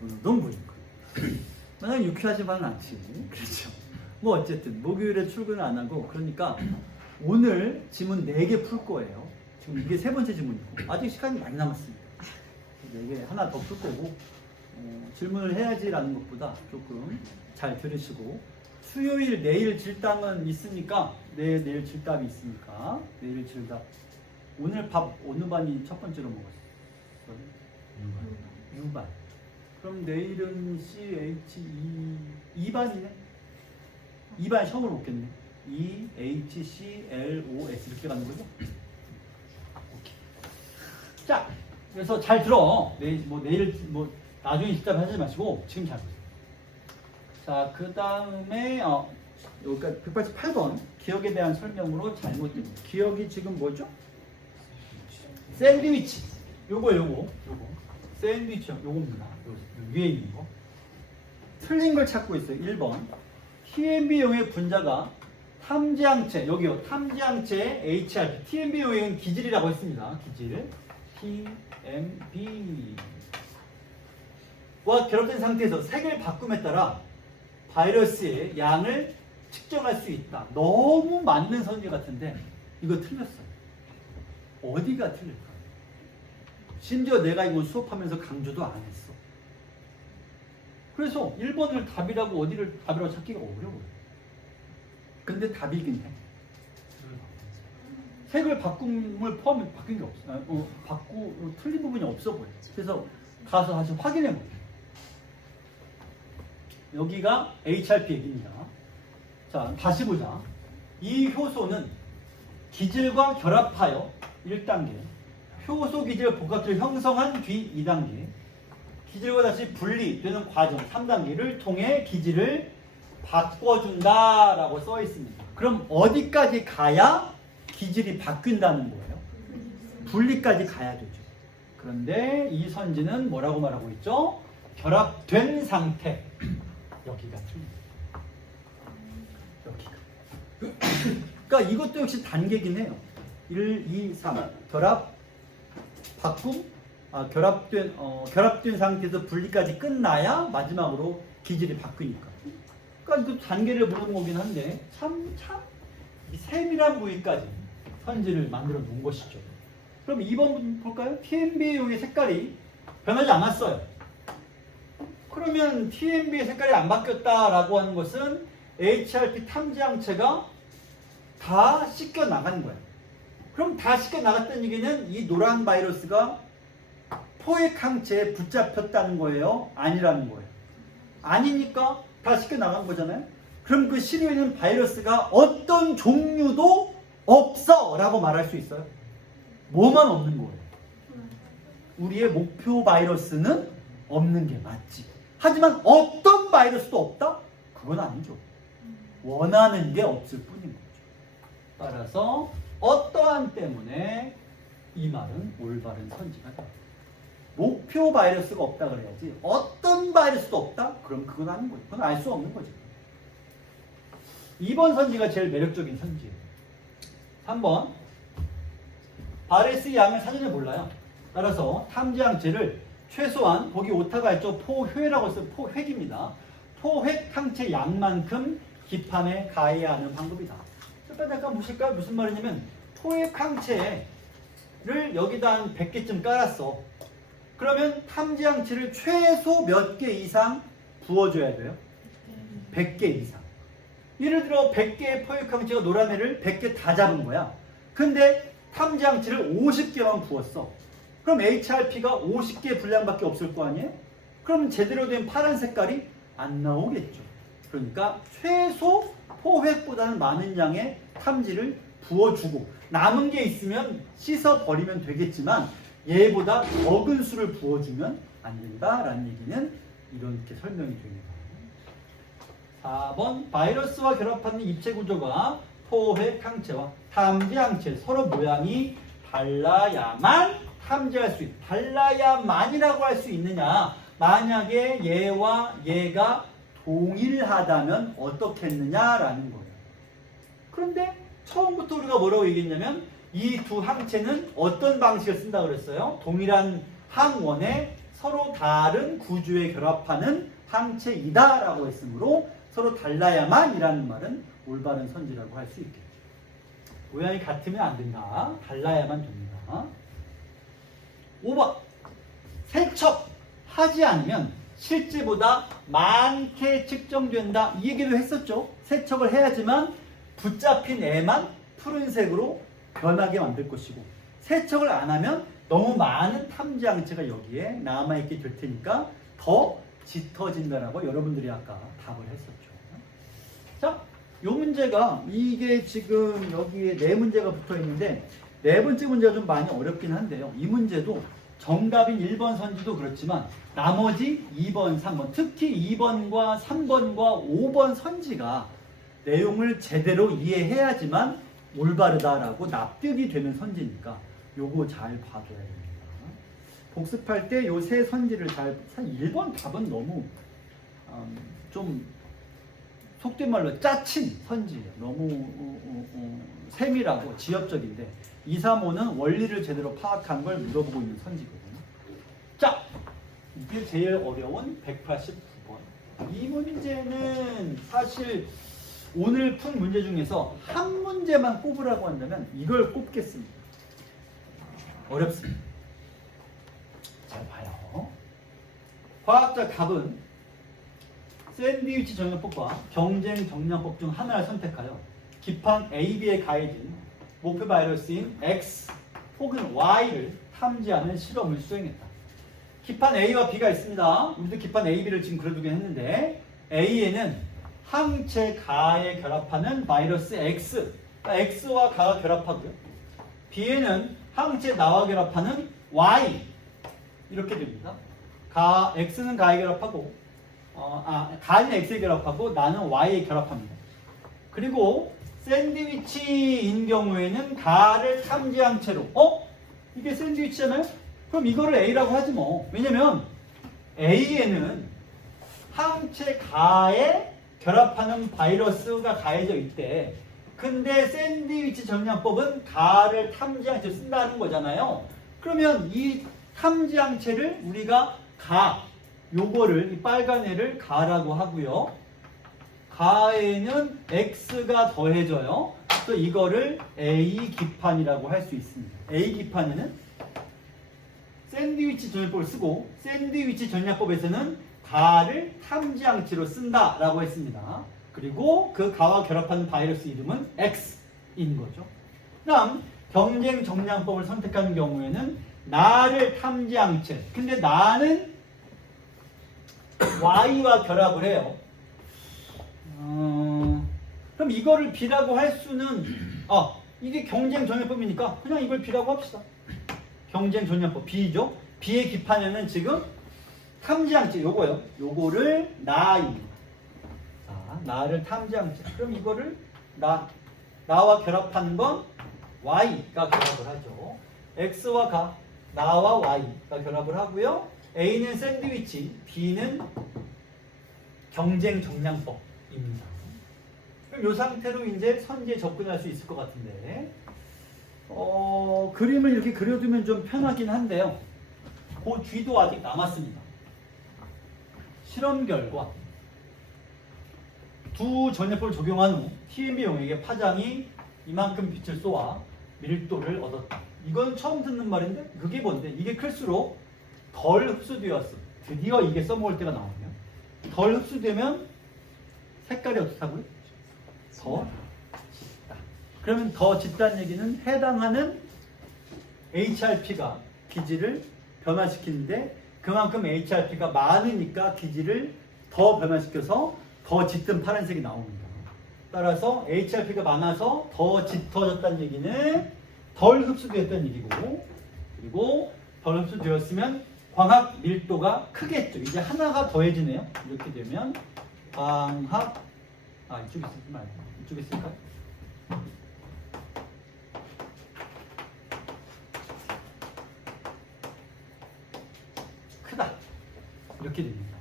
무노동, 무임금. 만약 유쾌하지만은 않지. 그렇죠. 뭐 어쨌든 목요일에 출근을 안 하고 그러니까 오늘 지문 4개 풀 거예요. 지금 이게 3번째 지문이고 아직 시간이 많이 남았습니다. 4개 하나 더 풀 거고 질문을 해야지라는 것보다 조금 잘 들으시고 수요일 내일 질담은 있으니까 내일 질담이 있으니까 내일 질담 오늘 밥 어느 반이 첫 번째로 먹었어요? 유반. 그럼 내일은 CH 2반이네? 2반 처음으로 먹겠네. E, H, C, L, O, S 이렇게 가는 거죠? 오케이. 자, 그래서 잘 들어. 내일 나중에 직접 하지 마시고 지금 잘 보세요. 자, 그 다음에 여기까지 188번 기억에 대한 설명으로 잘못된 거. 기억이 지금 뭐죠? 샌드위치. 요거. 샌드위치 요겁니다. 위에 있는 거. 틀린 걸 찾고 있어요. 1번. TMB용의 분자가 탐지항체, 여기요. 탐지항체 HRP. TMB용은 기질이라고 했습니다. 기질. TMB와 결합된 상태에서 색을 바꿈에 따라 바이러스의 양을 측정할 수 있다. 너무 맞는 선지 같은데 이거 틀렸어요. 어디가 틀릴까? 심지어 내가 이거 수업하면서 강조도 안 했어. 그래서 1번을 답이라고 어디를 답이라고 찾기가 어려워요. 근데 답이긴 해. 색을 바꿈을 포함해 바뀐 게 없어. 틀린 부분이 없어 보여. 그래서 가서 다시 확인해 볼게요. 여기가 HRP 얘기입니다. 자, 다시 보자. 이 효소는 기질과 결합하여 1단계, 효소 기질 복합체를 형성한 뒤 2단계, 기질과 다시 분리되는 과정 3단계를 통해 기질을 바꿔준다라고 써 있습니다. 그럼 어디까지 가야 기질이 바뀐다는 거예요? 분리까지 가야 되죠. 그런데 이 선지는 뭐라고 말하고 있죠? 결합된 상태. 여기가 틀립니다. 여기가. 그러니까 이것도 역시 단계긴 해요. 1, 2, 3. 결합, 바꿈, 결합된 상태에서 분리까지 끝나야 마지막으로 기질이 바뀌니까. 그러니까 이것도 단계를 물은 거긴 한데 참 이 세밀한 부위까지 선지를 만들어 놓은 것이죠. 그럼 2번 볼까요? TMBA용의 색깔이 변하지 않았어요. 그러면 TMB의 색깔이 안 바뀌었다라고 하는 것은 HRP 탐지항체가 다 씻겨 나간 거예요. 그럼 다 씻겨 나갔다는 얘기는 이 노란 바이러스가 포획항체에 붙잡혔다는 거예요? 아니라는 거예요? 아니니까 다 씻겨 나간 거잖아요? 그럼 그 실에 있는 바이러스가 어떤 종류도 없어 라고 말할 수 있어요? 뭐만 없는 거예요? 우리의 목표 바이러스는 없는 게 맞지. 하지만 어떤 바이러스도 없다? 그건 아니죠. 원하는 게 없을 뿐인 거죠. 따라서 어떠한 때문에 이 말은 올바른 선지가 돼요. 목표 바이러스가 없다 그래야지 어떤 바이러스도 없다? 그럼 그건 아닌 거죠. 그건 알 수 없는 거죠. 2번 선지가 제일 매력적인 선지예요. 3번 바레스 양을 사전에 몰라요. 따라서 탐지항체를 최소한 보기 오타가 있죠. 포획이라고 써요. 포획입니다. 포획 항체 양만큼 기판에 가해야 하는 방법이다. 잠깐 보실까요? 무슨 말이냐면 포획 항체를 여기다 한 100개쯤 깔았어. 그러면 탐지항체를 최소 몇 개 이상 부어줘야 돼요? 100개 이상. 예를 들어 100개의 포획항체가 노란 애를 100개 다 잡은 거야. 근데 탐지항체를 50개만 부었어. 그럼 HRP가 50개 분량밖에 없을 거 아니에요? 그럼 제대로 된 파란 색깔이 안 나오겠죠. 그러니까 최소 포획보다는 많은 양의 탐지를 부어주고 남은 게 있으면 씻어버리면 되겠지만 얘보다 적은 수를 부어주면 안 된다라는 얘기는 이렇게 설명이 됩니다. 4번 바이러스와 결합하는 입체 구조가 포획항체와 탐지항체 서로 모양이 달라야만 탐지할 수 있다. 달라야만이라고 할 수 있느냐? 만약에 얘와 얘가 동일하다면 어떻게 했느냐라는 거예요. 그런데 처음부터 우리가 뭐라고 얘기했냐면 이 두 항체는 어떤 방식을 쓴다 그랬어요? 동일한 항원에 서로 다른 구조에 결합하는 항체이다라고 했으므로 서로 달라야만이라는 말은 올바른 선지라고 할 수 있겠죠. 모양이 같으면 안 된다. 달라야만 됩니다. 5번 세척하지 않으면 실제보다 많게 측정된다. 이 얘기도 했었죠. 세척을 해야지만 붙잡힌 애만 푸른색으로 변하게 만들 것이고 세척을 안 하면 너무 많은 탐지항체가 여기에 남아있게 될 테니까 더 짙어진다라고 여러분들이 아까 답을 했었죠. 자, 이 문제가 이게 지금 여기에 네 문제가 붙어 있는데 네 번째 문제가 좀 많이 어렵긴 한데요. 이 문제도 정답인 1번 선지도 그렇지만 나머지 2번, 3번, 특히 2번과 3번과 5번 선지가 내용을 제대로 이해해야지만 올바르다라고 납득이 되는 선지니까 요거 잘 봐줘야 됩니다. 복습할 때 요 세 선지를 잘 1번 답은 너무 좀 속된 말로 짜친 선지예요. 너무 세밀하고 지엽적인데 2, 3, 5는 원리를 제대로 파악한 걸 물어보고 있는 선지거든요. 자, 이게 제일 어려운 189번. 이 문제는 사실 오늘 푼 문제 중에서 한 문제만 꼽으라고 한다면 이걸 꼽겠습니다. 어렵습니다. 잘 봐요. 과학자 갑은 샌드위치 정량법과 경쟁 정량법 중 하나를 선택하여 기판 A, B에 가해진 목표 바이러스인 X 혹은 Y를 탐지하는 실험을 수행했다. 기판 A와 B가 있습니다. 우리도 기판 A, B를 지금 그려두긴 했는데 A에는 항체 가에 결합하는 바이러스 X, 그러니까 X와 가가 결합하고요. B에는 항체 나와 결합하는 Y 이렇게 됩니다. X는 가에 결합하고 가는 X에 결합하고 나는 Y에 결합합니다. 그리고 샌드위치인 경우에는 가를 탐지한 채로 이게 샌드위치잖아요? 그럼 이거를 A라고 하지 뭐. 왜냐면 A에는 항체 가에 결합하는 바이러스가 가해져 있대. 근데 샌드위치 전략법은 가를 탐지항체로 쓴다는 거잖아요. 그러면 이 탐지항체를 우리가 요거를 이 빨간 애를 가라고 하고요. 가에는 X가 더해져요. 그래서 이거를 A 기판이라고 할 수 있습니다. A 기판에는 샌드위치 전략법을 쓰고 샌드위치 전략법에서는 가를 탐지항체로 쓴다라고 했습니다. 그리고 그 가와 결합하는 바이러스 이름은 X인 거죠. 다음 경쟁 정량법을 선택하는 경우에는 나를 탐지항체. 근데 나는 Y와 결합을 해요. 그럼 이거를 B라고 할 수는 이게 경쟁 정량법이니까 그냥 이걸 B라고 합시다. 경쟁 정량법 B죠. B의 기판에는 지금 탐지항체 요거요. 요거를 나입니다. 자, 나를 탐지항체. 그럼 이거를 나와 결합하는 건 Y가 결합을 하죠. X와 가, 나와 Y가 결합을 하고요. A는 샌드위치, B는 경쟁 정량법입니다. 그럼 이 상태로 이제 선지에 접근할 수 있을 것 같은데, 그림을 이렇게 그려두면 좀 편하긴 한데요. 그 뒤도 아직 남았습니다. 실험 결과 두 전략법을 적용한 후 TMB용에게 파장이 이만큼 빛을 쏘아 밀도를 얻었다. 이건 처음 듣는 말인데 그게 뭔데? 이게 클수록 덜 흡수되었어. 드디어 이게 써먹을 때가 나오네요. 덜 흡수되면 색깔이 어떻다고요? 더 짙다. 그러면 더 짙다는 얘기는 해당하는 HRP가 기질을 변화시키는데 그만큼 HRP가 많으니까 기질을 더 변화시켜서 더 짙은 파란색이 나옵니다. 따라서 HRP가 많아서 더 짙어졌다는 얘기는 덜 흡수되었다는 얘기고, 그리고 덜 흡수되었으면 광학 밀도가 크겠죠. 이제 하나가 더해지네요. 이렇게 되면 광학 이쪽에 쓰지 말고 이쪽에 쓸까요? 크다. 이렇게 됩니다.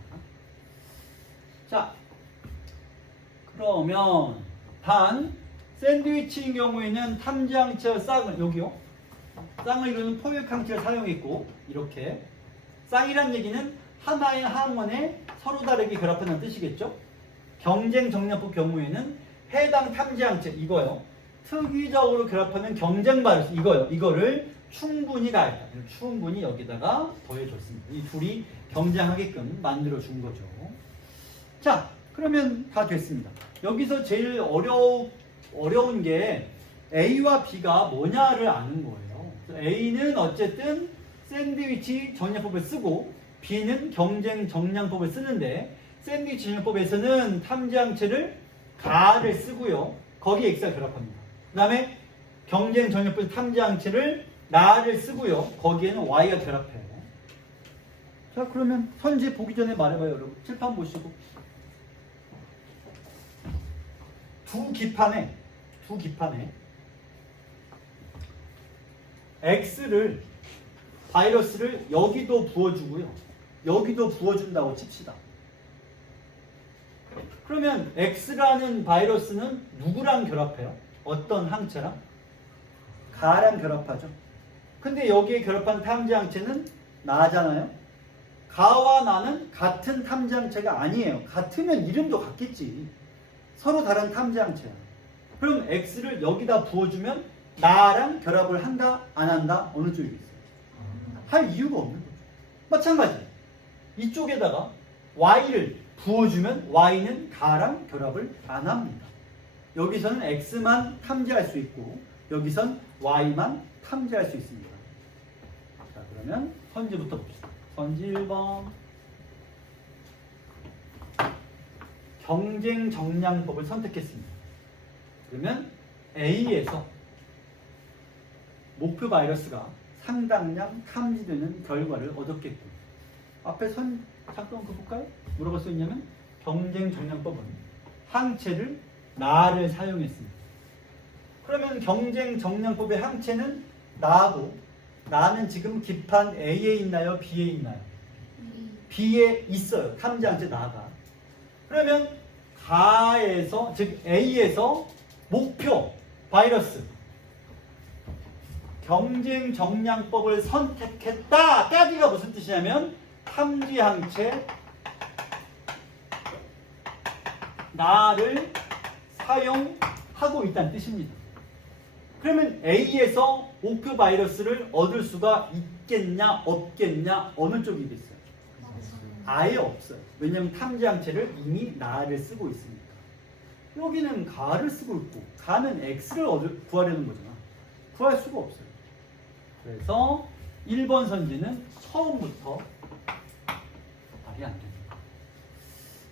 자, 그러면 단 샌드위치인 경우에는 탐지항체와 쌍을 여기요. 쌍을 이루는 포획항체를 사용했고 이렇게 쌍이란 얘기는 하나의 항원에 서로 다르게 결합하는 뜻이겠죠. 경쟁 정량법 경우에는 해당 탐지항체 이거요. 특이적으로 결합하는 경쟁 바이러스 이거요. 이거를 충분히 가했다. 충분히 여기다가 더해줬습니다. 이 둘이 경쟁하게끔 만들어 준 거죠. 자, 그러면 다 됐습니다. 여기서 제일 어려운 게 A와 B가 뭐냐를 아는 거예요. A는 어쨌든 샌드위치 정량법을 쓰고 B는 경쟁 정량법을 쓰는데 샌드위치 정량법에서는 탐지항체를 가를 쓰고요. 거기에 X가 결합합니다. 그 다음에 경쟁 정량법 탐지항체를 나를 쓰고요. 거기에는 Y가 결합해요. 자, 그러면 선지 보기 전에 말해봐요, 여러분. 칠판 보시고. 두 기판에 X를 바이러스를 여기도 부어주고요. 여기도 부어준다고 칩시다. 그러면 X라는 바이러스는 누구랑 결합해요? 어떤 항체랑? 가랑 결합하죠. 근데 여기에 결합한 탐지항체는 나잖아요. 가와 나는 같은 탐지항체가 아니에요. 같으면 이름도 같겠지. 서로 다른 탐지 항체야. 그럼 X를 여기다 부어주면 나랑 결합을 한다, 안 한다? 어느 쪽이겠어요? 할 이유가 없는 거죠. 마찬가지. 이쪽에다가 Y를 부어주면 Y는 가랑 결합을 안 합니다. 여기서는 X만 탐지할 수 있고 여기선 Y만 탐지할 수 있습니다. 자, 그러면 선지부터 봅시다. 선지 1번. 경쟁 정량법을 선택했습니다. 그러면 A에서 목표 바이러스가 상당량 탐지되는 결과를 얻었겠고, 앞에 잠깐 그거 볼까요? 뭐라고 써 있냐면 경쟁 정량법은 항체를 나를 사용했습니다. 그러면 경쟁 정량법의 항체는 나고, 나는 지금 기판 A에 있나요? B에 있나요? B에 있어요. 탐지 항체 나가. 그러면 가에서, 즉 A에서 목표 바이러스 경쟁 정량법을 선택했다 까지가 무슨 뜻이냐면 탐지 항체 나를 사용하고 있다는 뜻입니다. 그러면 A에서 목표 바이러스를 얻을 수가 있겠냐 없겠냐 어느 쪽이겠어요? 아예 없어요. 왜냐하면 탐지 항체를 이미 나를 쓰고 있으니까. 여기는 가를 쓰고 있고 가는 X를 구하려는 거잖아. 구할 수가 없어요. 그래서 1번 선지는 처음부터 말이 안 됩니다.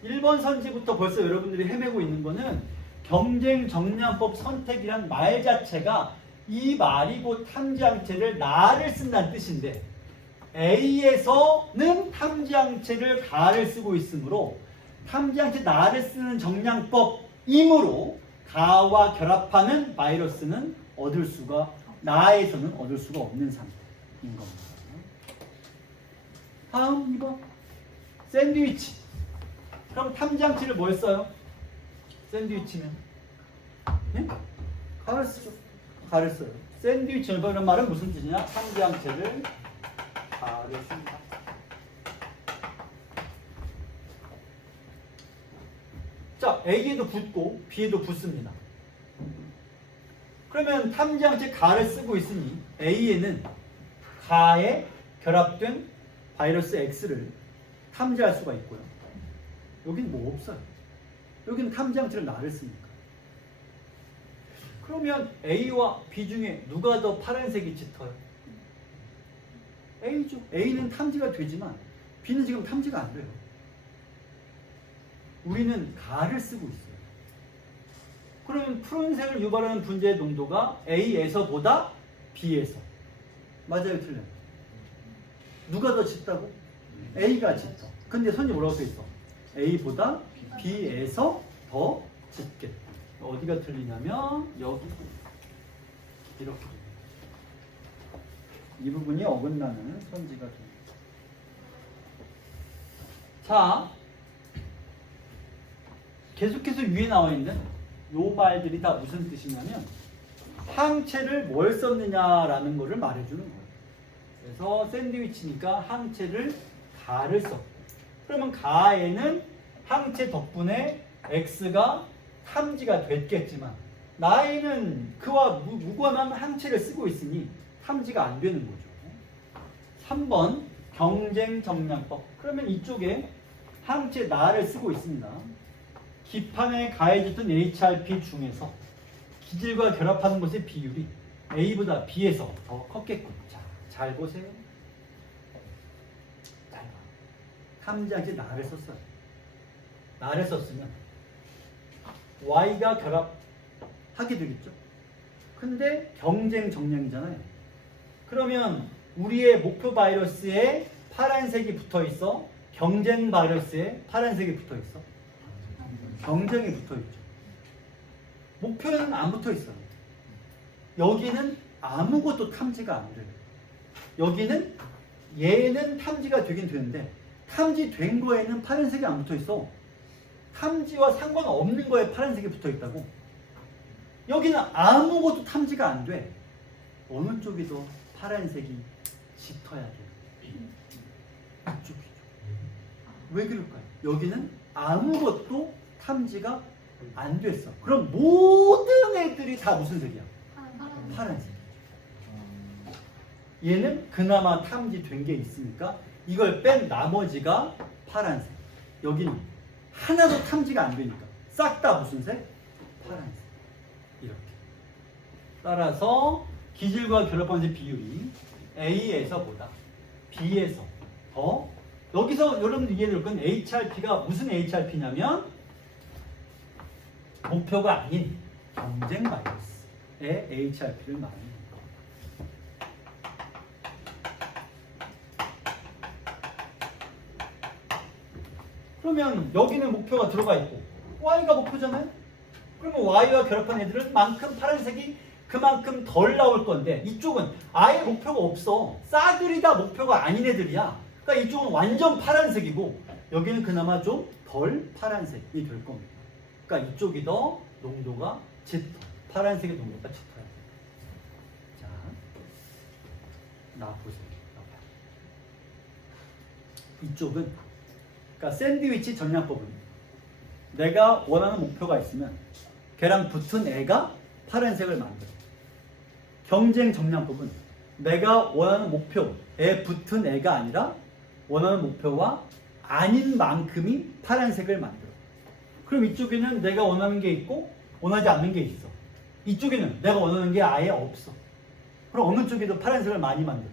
1번 선지부터 벌써 여러분들이 헤매고 있는 거는 경쟁 정량법 선택이란 말 자체가 이 말이 곧 탐지 항체를 나를 쓴다는 뜻인데 A에서는 탐지 항체를 가를 쓰고 있으므로 탐지 항체 나를 쓰는 정량법이므로 가와 결합하는 바이러스는 얻을 수가 나에서는 얻을 수가 없는 상태인 겁니다. 다음 2번 샌드위치. 그럼 탐지 항체를 뭘 써요? 샌드위치면 네? 가를 쓰죠. 가를 써요. 샌드위치 이런 말은 무슨 뜻이냐? 탐지 항체를 가를 씁니다. 자, A에도 붙고 B에도 붙습니다. 그러면 탐지 항체 가를 쓰고 있으니 A에는 가에 결합된 바이러스 X를 탐지할 수가 있고요. 여기는 뭐 없어요. 여기는 탐지 항체를 나를 쓰니까. 그러면 A와 B 중에 누가 더 파란색이 짙어요? A죠. A는 탐지가 되지만 B는 지금 탐지가 안 돼요. 우리는 가를 쓰고 있어요. 그러면 푸른색을 유발하는 분자의 농도가 A에서보다 B에서. 맞아요, 틀려요? 누가 더 짙다고? A가 짙어. 근데 선이 뭐라고 써 있어? A보다 B에서 더 짙겠다. 어디가 틀리냐면 여기 이렇게 됩니다. 이 부분이 어긋나는 선지가 됩니다. 자, 계속해서 위에 나와 있는 요 말들이 다 무슨 뜻이냐면 항체를 뭘 썼느냐라는 것을 말해주는 거예요. 그래서 샌드위치니까 항체를 가를 썼고, 그러면 가에는 항체 덕분에 X가 탐지가 됐겠지만 나에는 그와 무관한 항체를 쓰고 있으니 탐지가 안 되는 거죠. 3번 경쟁 정량법. 그러면 이쪽에 항체 나를 쓰고 있습니다. 기판에 가해졌던 HRP 중에서 기질과 결합하는 것의 비율이 A보다 B에서 더 컸겠군. 자, 잘 보세요. 짧아. 탐지항체 나를 썼어요. 나를 썼으면 Y가 결합하게 되겠죠. 근데 경쟁 정량이잖아요. 그러면 우리의 목표 바이러스에 파란색이 붙어 있어? 경쟁 바이러스에 파란색이 붙어 있어? 경쟁이 붙어 있죠. 목표에는 안 붙어 있어요. 여기는 아무것도 탐지가 안 돼요. 여기는 얘는 탐지가 되긴 되는데 탐지된 거에는 파란색이 안 붙어 있어. 탐지와 상관없는 거에 파란색이 붙어 있다고. 여기는 아무것도 탐지가 안 돼. 어느 쪽이 더 파란색이 짙어야 돼요? 이쪽이죠. 왜 그럴까요? 여기는 아무것도 탐지가 안 됐어. 그럼 모든 애들이 다 무슨 색이야? 파란색. 얘는 그나마 탐지된 게 있으니까 이걸 뺀 나머지가 파란색. 여기는 하나도 탐지가 안 되니까 싹 다 무슨 색? 파란색. 이렇게. 따라서 기질과 결합방식 비율이 A에서보다 B에서 더, 여기서 여러분들 이해될 건 HRP가 무슨 HRP냐면 목표가 아닌 경쟁 바이러스의 HRP를 말합니다. 그러면 여기는 목표가 들어가 있고 Y가 목표잖아요? 그러면 Y와 결합한 애들은 만큼 파란색이 그만큼 덜 나올 건데 이쪽은 아예 목표가 없어. 싸들이 다 목표가 아닌 애들이야. 그러니까 이쪽은 완전 파란색이고 여기는 그나마 좀 덜 파란색이 될 겁니다. 그러니까 이쪽이 더 농도가 짙어. 파란색의 농도가 짙어요. 자, 나 보세요. 이쪽은 그러니까 샌드위치 전략법은 내가 원하는 목표가 있으면 걔랑 붙은 애가 파란색을 만들어. 경쟁 정량법은 내가 원하는 목표에 붙은 애가 아니라 원하는 목표와 아닌 만큼이 파란색을 만들어. 그럼 이쪽에는 내가 원하는 게 있고 원하지 않는 게 있어. 이쪽에는 내가 원하는 게 아예 없어. 그럼 어느 쪽이 더 파란색을 많이 만들어?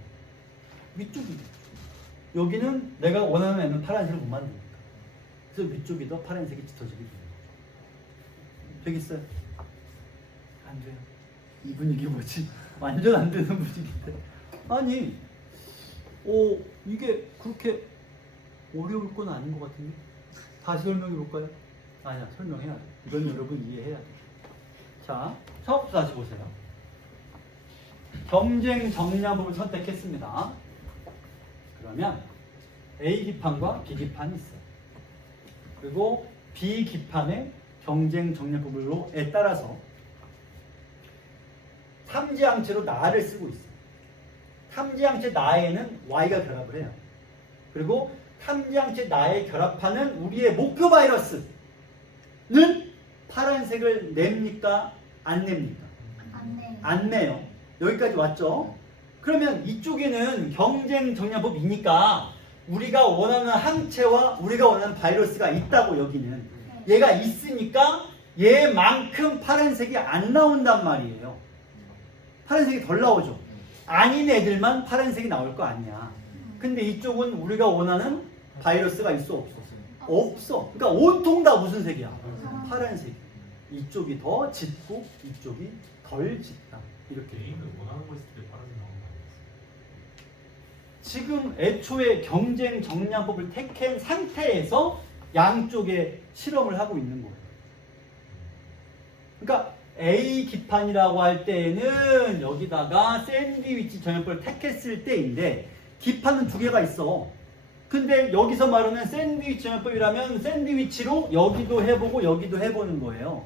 위쪽이죠. 여기는 내가 원하는 애는 파란색을 못 만드니까. 그래서 위쪽이 더 파란색이 짙어지게 되는 거죠. 되겠어요? 안 돼요. 이 분위기 뭐지? 완전 안 되는 분위기인데. 아니, 이게 그렇게 어려울 건 아닌 것 같은데? 다시 설명해 볼까요? 아니야, 설명해야 돼. 이건 여러분 이해해야 돼. 자, 처음부터 다시 보세요. 경쟁 정량법을 선택했습니다. 그러면 A 기판과 B 기판이 있어요. 그리고 B 기판의 경쟁 정량법으로에 따라서 탐지항체로 나를 쓰고 있어요. 탐지항체 나에는 Y가 결합을 해요. 그리고 탐지항체 나에 결합하는 우리의 목표 바이러스는 파란색을 냅니까? 안 냅니까? 안 내요. 여기까지 왔죠? 그러면 이쪽에는 경쟁 정량법이니까 우리가 원하는 항체와 우리가 원하는 바이러스가 있다고 여기는 얘가 있으니까 얘만큼 파란색이 안 나온단 말이에요. 파란색이 덜 나오죠. 아닌 애들만 파란색이 나올 거 아니야. 근데 이쪽은 우리가 원하는 바이러스가 있어 없어? 없어. 그러니까 온통 다 무슨 색이야? 파란색. 이쪽이 더 짙고 이쪽이 덜 짙다. 이렇게. 게임을 원하는 거 있을 때 파란색 나오는 거 아니었어? 지금 애초에 경쟁 정량법을 택한 상태에서 양쪽에 실험을 하고 있는 거예요. 그러니까 A 기판이라고 할 때는 여기다가 샌드위치 정량법을 택했을 때인데 기판은 두 개가 있어. 근데 여기서 말하는 샌드위치 정량법이라면 샌드위치로 여기도 해보고 여기도 해보는 거예요.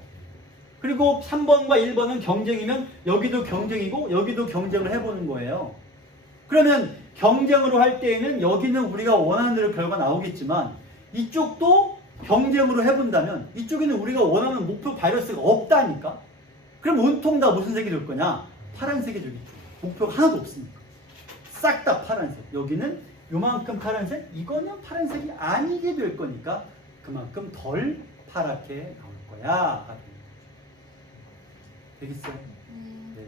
그리고 3번과 1번은 경쟁이면 여기도 경쟁이고 여기도 경쟁을 해보는 거예요. 그러면 경쟁으로 할 때에는 여기는 우리가 원하는 대로 결과가 나오겠지만 이쪽도 경쟁으로 해본다면 이쪽에는 우리가 원하는 목표 바이러스가 없다니까? 그럼 온통 다 무슨 색이 될 거냐? 파란색이 되겠죠. 목표가 하나도 없으니까. 싹 다 파란색. 여기는 요만큼 파란색, 이거는 파란색이 아니게 될 거니까 그만큼 덜 파랗게 나올 거야. 되겠어요? 네.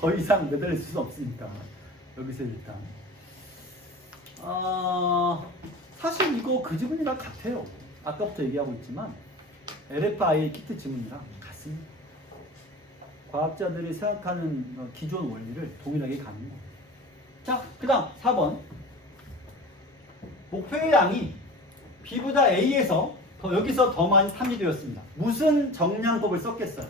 더 이상 매달릴 수는 없으니까 여기서 일단 사실 이거 그 지문이랑 같아요. 아까부터 얘기하고 있지만 LFI 키트 지문이랑 같습니다. 과학자들이 생각하는 기존 원리를 동일하게 가는 거예요. 자, 그 다음 4번. 목표의 양이 B보다 A에서 여기서 더 많이 탐지되었습니다. 무슨 정량법을 썼겠어요?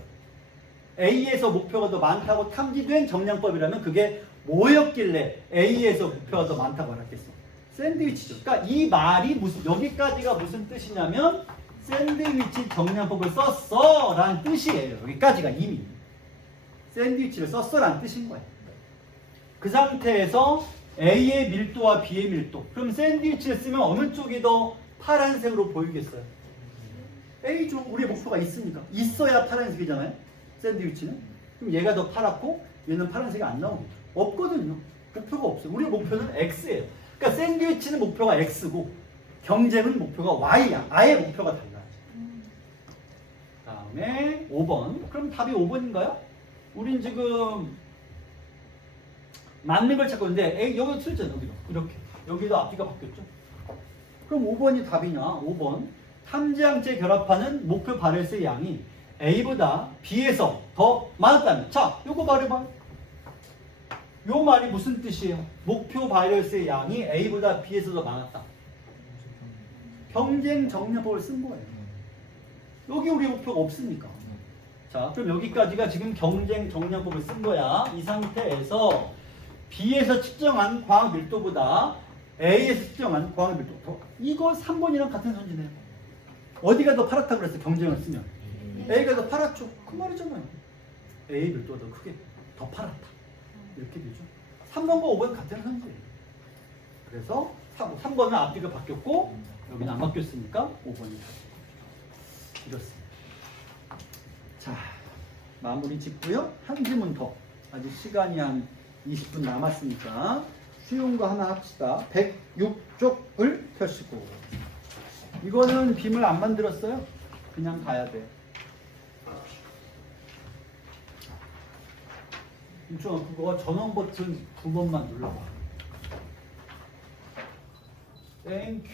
A에서 목표가 더 많다고 탐지된 정량법이라면 그게 뭐였길래 A에서 목표가 더 많다고 알았겠어? 샌드위치죠. 그러니까 이 말이 여기까지가 무슨 뜻이냐면 샌드위치 정량법을 썼어 라는 뜻이에요. 여기까지가 이미 샌드위치를 썼어 라는 뜻인 거예요. 그 상태에서 A의 밀도와 B의 밀도, 그럼 샌드위치를 쓰면 어느 쪽이 더 파란색으로 보이겠어요? A조 우리의 목표가 있으니까 있어야 파란색이잖아요. 샌드위치는. 그럼 얘가 더 파랗고 얘는 파란색이 안 나오겠죠. 없거든요. 목표가 없어요. 우리의 목표는 X예요. 그러니까 샌드위치는 목표가 X고 경쟁은 목표가 Y야. 아예 목표가 달라요. 다음에 5번. 그럼 답이 5번인가요? 우린 지금 맞는 걸 찾고 있는데 여기도 틀렸잖아요. 이렇게. 여기도 앞뒤가 바뀌었죠. 그럼 5번이 답이냐? 5번. 탐지항체 결합하는 목표 발열스의 양이 A보다 B에서 더 많았다면. 자, 요거 말해봐. 요 말이 무슨 뜻이에요? 목표 발열스의 양이 A보다 B에서 더 많았다. 경쟁 정렬법을 쓴 거예요. 여기 우리 목표가 없으니까. 자, 그럼 여기까지가 지금 경쟁 정렬법을 쓴 거야. 이 상태에서 B에서 측정한 광학 밀도보다 A에서 측정한 광학 밀도 더. 이거 3번이랑 같은 선지네요. 어디가 더 파랗다고 그랬어? 경쟁을 쓰면. A가 더 파랗죠. 그 말이잖아요. A 밀도가 더 크게 더 파랗다. 이렇게 되죠. 3번과 5번 같은 선지예요. 그래서 3번은 앞뒤가 바뀌었고 여기는 안 바뀌었으니까 5번이 이렇습니다. 자, 마무리 짓고요. 한 지문 더. 아직 시간이 한 20분 남았으니까 쉬운 거 하나 합시다. 106쪽을 펴시고. 이거는 빔을 안 만들었어요. 그냥 가야 돼. 윤종아, 그거 전원 버튼 2번만 눌러봐. 땡큐.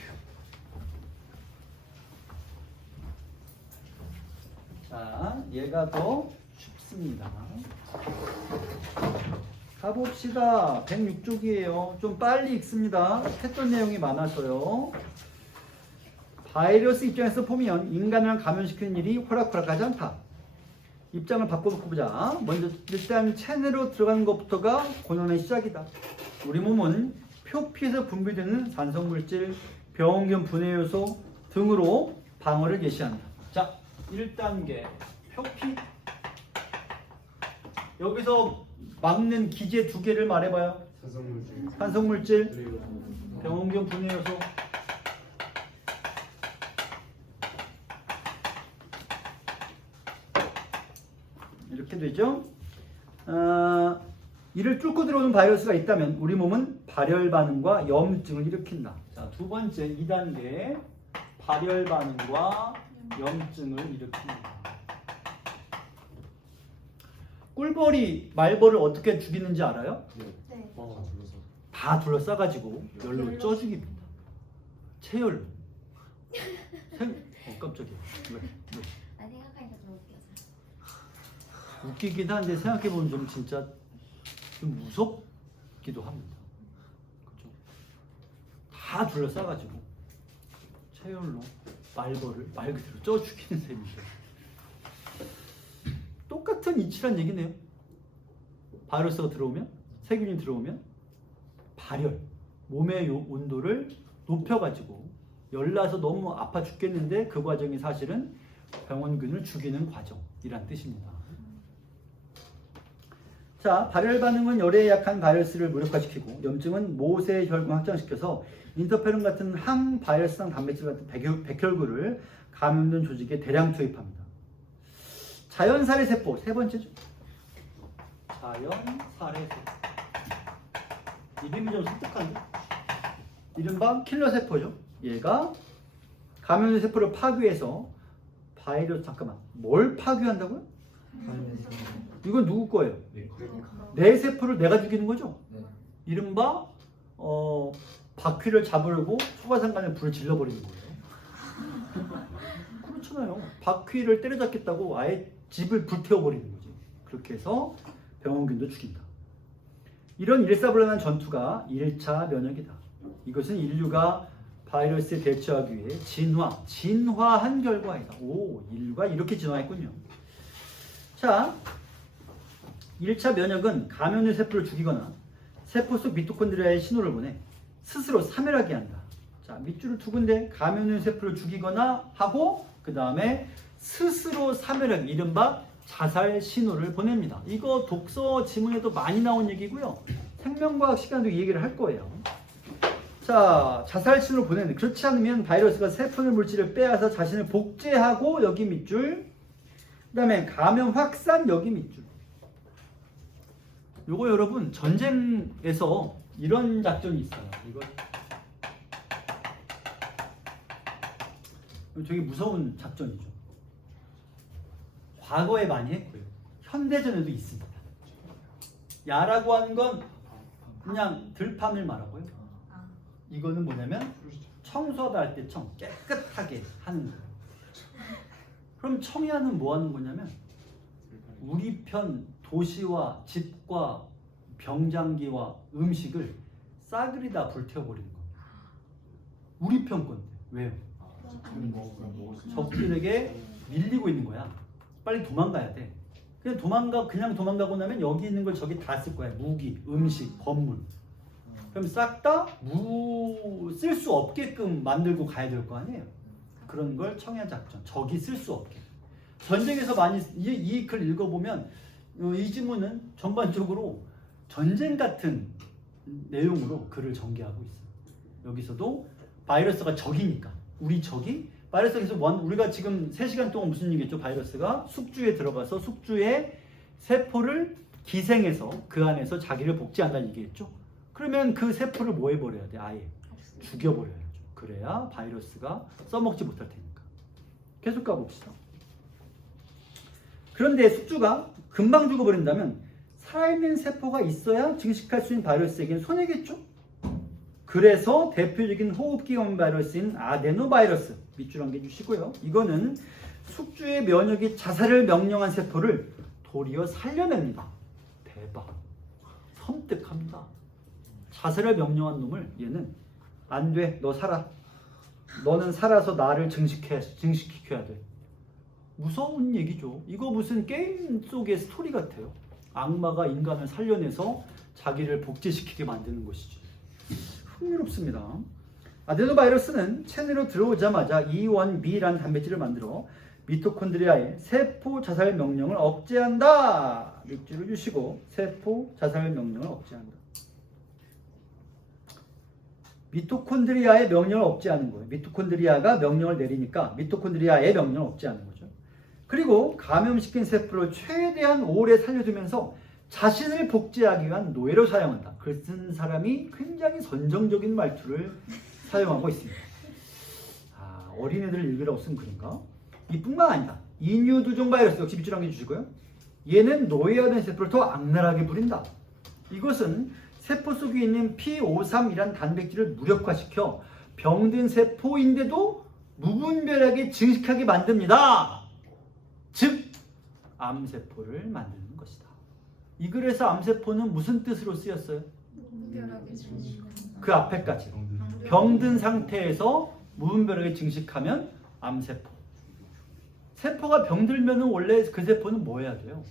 자, 얘가 더 쉽습니다. 가봅시다. 106쪽이에요. 좀 빨리 읽습니다. 했던 내용이 많아서요. 바이러스 입장에서 보면 인간을 감염시키는 일이 호락호락하지 않다. 입장을 바꿔놓고 보자. 먼저 일단 체내로 들어가는 것부터가 고난의 시작이다. 우리 몸은 표피에서 분비되는 산성물질, 병원균 분해 요소 등으로 방어를 개시한다. 자, 1단계 표피. 여기서 막는 기제 2개를 말해봐요. 산성물질, 병원균 분해 요소. 이렇게 되죠. 이를 뚫고 들어오는 바이러스가 있다면 우리 몸은 발열 반응과 염증을 일으킨다. 자, 두 번째 2단계 발열 반응과 염증을 일으킨다. 꿀벌이 말벌을 어떻게 죽이는지 알아요? 네. 다 둘러싸가지고 열로 쪄 죽입니다. 체열로. 깜짝이야. 아, 생각하니까 좀 웃겨서. 웃기긴 한데 생각해보면 좀 진짜 좀 무섭기도 합니다. 그렇죠? 다 둘러싸가지고 체열로 말벌을 말 그대로 쪄 죽이는 셈이죠. 똑같은 이치란 얘기네요. 바이러스가 들어오면, 세균이 들어오면 발열, 몸의 온도를 높여가지고 열나서 너무 아파 죽겠는데 그 과정이 사실은 병원균을 죽이는 과정이란 뜻입니다. 자, 발열 반응은 열에 약한 바이러스를 무력화시키고 염증은 모세 혈관 확장시켜서 인터페론 같은 항바이러스성 단백질 같은 백혈구를 감염된 조직에 대량 투입합니다. 자연살해 세포, 세 번째죠. 자연살해 세포. 이름이 좀 독특한데? 이른바 킬러 세포죠. 얘가 감염된 세포를 파괴해서 바이러스, 잠깐만, 뭘 파괴한다고요? 이건 누구 거예요? 내 세포를 내가 죽이는 거죠? 이른바 바퀴를 잡으려고 소가상간에 불을 질러버리는 거예요. 그렇잖아요. 바퀴를 때려잡겠다고 아예 집을 불태워버리는 거지. 그렇게 해서 병원균도 죽인다. 이런 일사불란한 전투가 1차 면역이다. 이것은 인류가 바이러스에 대처하기 위해 진화한 결과이다. 오, 인류가 이렇게 진화했군요. 자, 1차 면역은 감염된 세포를 죽이거나 세포 속 미토콘드리아에 신호를 보내 스스로 사멸하게 한다. 자, 밑줄을 두 군데 감염된 세포를 죽이거나 하고 그 다음에 스스로 사멸하기, 이른바 자살 신호를 보냅니다. 이거 독서 지문에도 많이 나온 얘기고요. 생명과학 시간도 이 얘기를 할 거예요. 자, 자살신호를 보내는데 그렇지 않으면 바이러스가 세포의 물질을 빼앗아 자신을 복제하고 여기 밑줄, 그 다음에 감염 확산 여기 밑줄. 요거 여러분 전쟁에서 이런 작전이 있어요. 이거 되게 무서운 작전이죠. 과거에 많이 했고요. 현대전에도 있습니다. 야라고 하는 건 그냥 들판을 말하고요. 이거는 뭐냐면 청소하다 할 때 청 깨끗하게 하는 거예요. 그럼 청야는 뭐 하는 거냐면 우리 편 도시와 집과 병장기와 음식을 싸그리 다 불태워버리는 거예요. 우리 편 건데 왜요? 적들에게 밀리고 있는 거야. 빨리 도망가야 돼. 그냥 도망가고 나면 여기 있는 걸 저기 다 쓸 거야. 무기, 음식, 건물. 그럼 싹 다 쓸 수 없게끔 만들고 가야 될 거 아니에요. 그런 걸 청야 작전. 적이 쓸 수 없게. 전쟁에서 많이 이 글 읽어보면 이 지문은 전반적으로 전쟁 같은 내용으로 글을 전개하고 있어요. 여기서도 바이러스가 적이니까 우리 적이 바이러스가 계속 우리가 지금 3시간 동안 무슨 얘기했죠? 바이러스가 숙주에 들어가서 숙주의 세포를 기생해서 그 안에서 자기를 복제한다는 얘기했죠. 그러면 그 세포를 뭐 해버려야 돼? 아예 죽여버려야죠. 그래야 바이러스가 써먹지 못할 테니까. 계속 가봅시다. 그런데 숙주가 금방 죽어버린다면 살아있는 세포가 있어야 증식할 수 있는 바이러스에게는 손해겠죠? 그래서 대표적인 호흡기염 바이러스인 아데노바이러스 밑줄 한 개 주시고요. 이거는 숙주의 면역이 자살을 명령한 세포를 도리어 살려냅니다. 대박. 섬뜩합니다. 자살을 명령한 놈을 얘는 안 돼. 너 살아. 너는 살아서 나를 증식시켜야 돼. 무서운 얘기죠. 이거 무슨 게임 속의 스토리 같아요. 악마가 인간을 살려내서 자기를 복제시키게 만드는 것이죠. 흥미롭습니다. 아데노바이러스는 체내로 들어오자마자 E1B라는 단백질을 만들어 미토콘드리아의 세포 자살 명령을 억제한다. 밑줄을 주시고 세포 자살 명령을 억제한다. 미토콘드리아의 명령을 억제하는 거예요. 미토콘드리아가 명령을 내리니까 미토콘드리아의 명령을 억제하는 거죠. 그리고 감염시킨 세포를 최대한 오래 살려두면서 자신을 복제하기 위한 노예로 사용한다. 글 쓴 사람이 굉장히 선정적인 말투를 사용하고 있습니다. 어린애들 읽으라고 쓴 글인가? 이뿐만 아니다. 인유두종 바이러스 역시 밑줄 한 개 주시고요. 얘는 노예화된 세포를 더 악랄하게 부린다. 이것은 세포 속에 있는 P53이란 단백질을 무력화시켜 병든 세포인데도 무분별하게 증식하게 만듭니다. 즉 암세포를 만드는 것이다. 이 글에서 암세포는 무슨 뜻으로 쓰였어요? 그 앞에까지 병든 상태에서 무분별하게 증식하면 암세포. 세포가 병들면 원래 그 세포는 뭐 해야 돼요?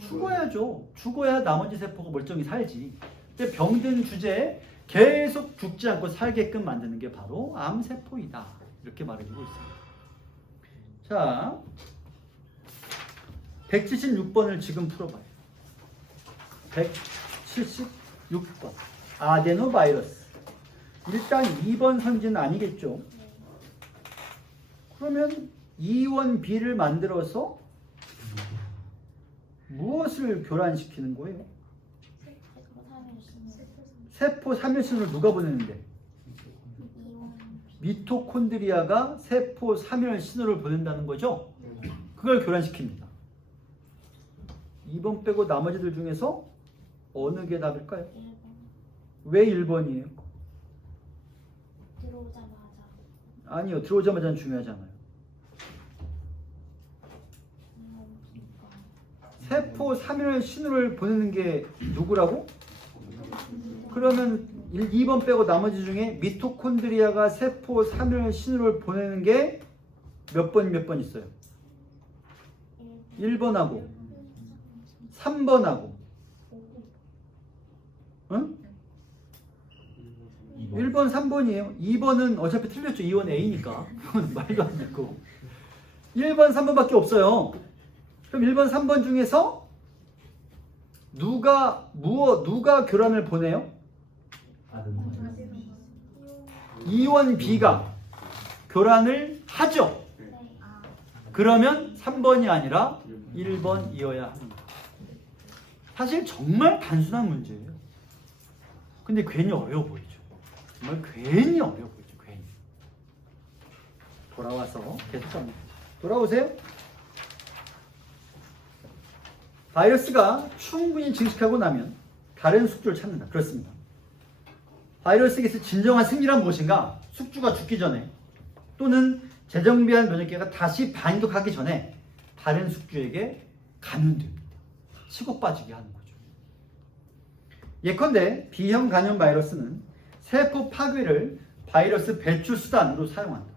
죽어야죠. 죽어야 나머지 세포가 멀쩡히 살지. 근데 병든 주제에 계속 죽지 않고 살게끔 만드는 게 바로 암세포이다. 이렇게 말해주고 있습니다. 자, 176번을 지금 풀어봐요. 176번. 아데노바이러스. 일단 2번 선지는 아니겠죠. 그러면 E1B를 만들어서 무엇을 교란시키는 거예요? 세포 3일신호를 누가 보내는데? 미토콘드리아가 세포 3일 신호를 보낸다는 거죠? 그걸 교란시킵니다. 2번 빼고 나머지들 중에서 어느 게 답일까요? 1번. 왜 1번이에요? 들어오자마자. 아니요. 들어오자마자는 중요하잖아요. 세포 3일 신호를 보내는 게 누구라고? 그러면 2번 빼고 나머지 중에 미토콘드리아가 세포 3일 신호를 보내는 게 몇 번 있어요? 1번하고 3번하고 응? 1번 3번이에요. 2번은 어차피 틀렸죠. 2번 A니까 말도 안 되고 1번 3번밖에 없어요. 그럼 1번 3번 중에서 누가 교란을 보내요? 이온 B가 교란을 하죠. 네. 아, 그러면 3번이 아니라 1번이어야 합니다. 사실 정말 단순한 문제예요. 근데 괜히 어려워 보이죠. 정말 괜히 어려워 보이죠. 괜히. 돌아와서 계속 갑니다. 돌아오세요. 바이러스가 충분히 증식하고 나면 다른 숙주를 찾는다. 그렇습니다. 바이러스에게서 진정한 승리란 무엇인가? 숙주가 죽기 전에 또는 재정비한 면역계가 다시 반격하기 전에 다른 숙주에게 감염됩니다. 치고 빠지게 하는 거죠. 예컨대 B형 간염 바이러스는 세포 파괴를 바이러스 배출 수단으로 사용한다.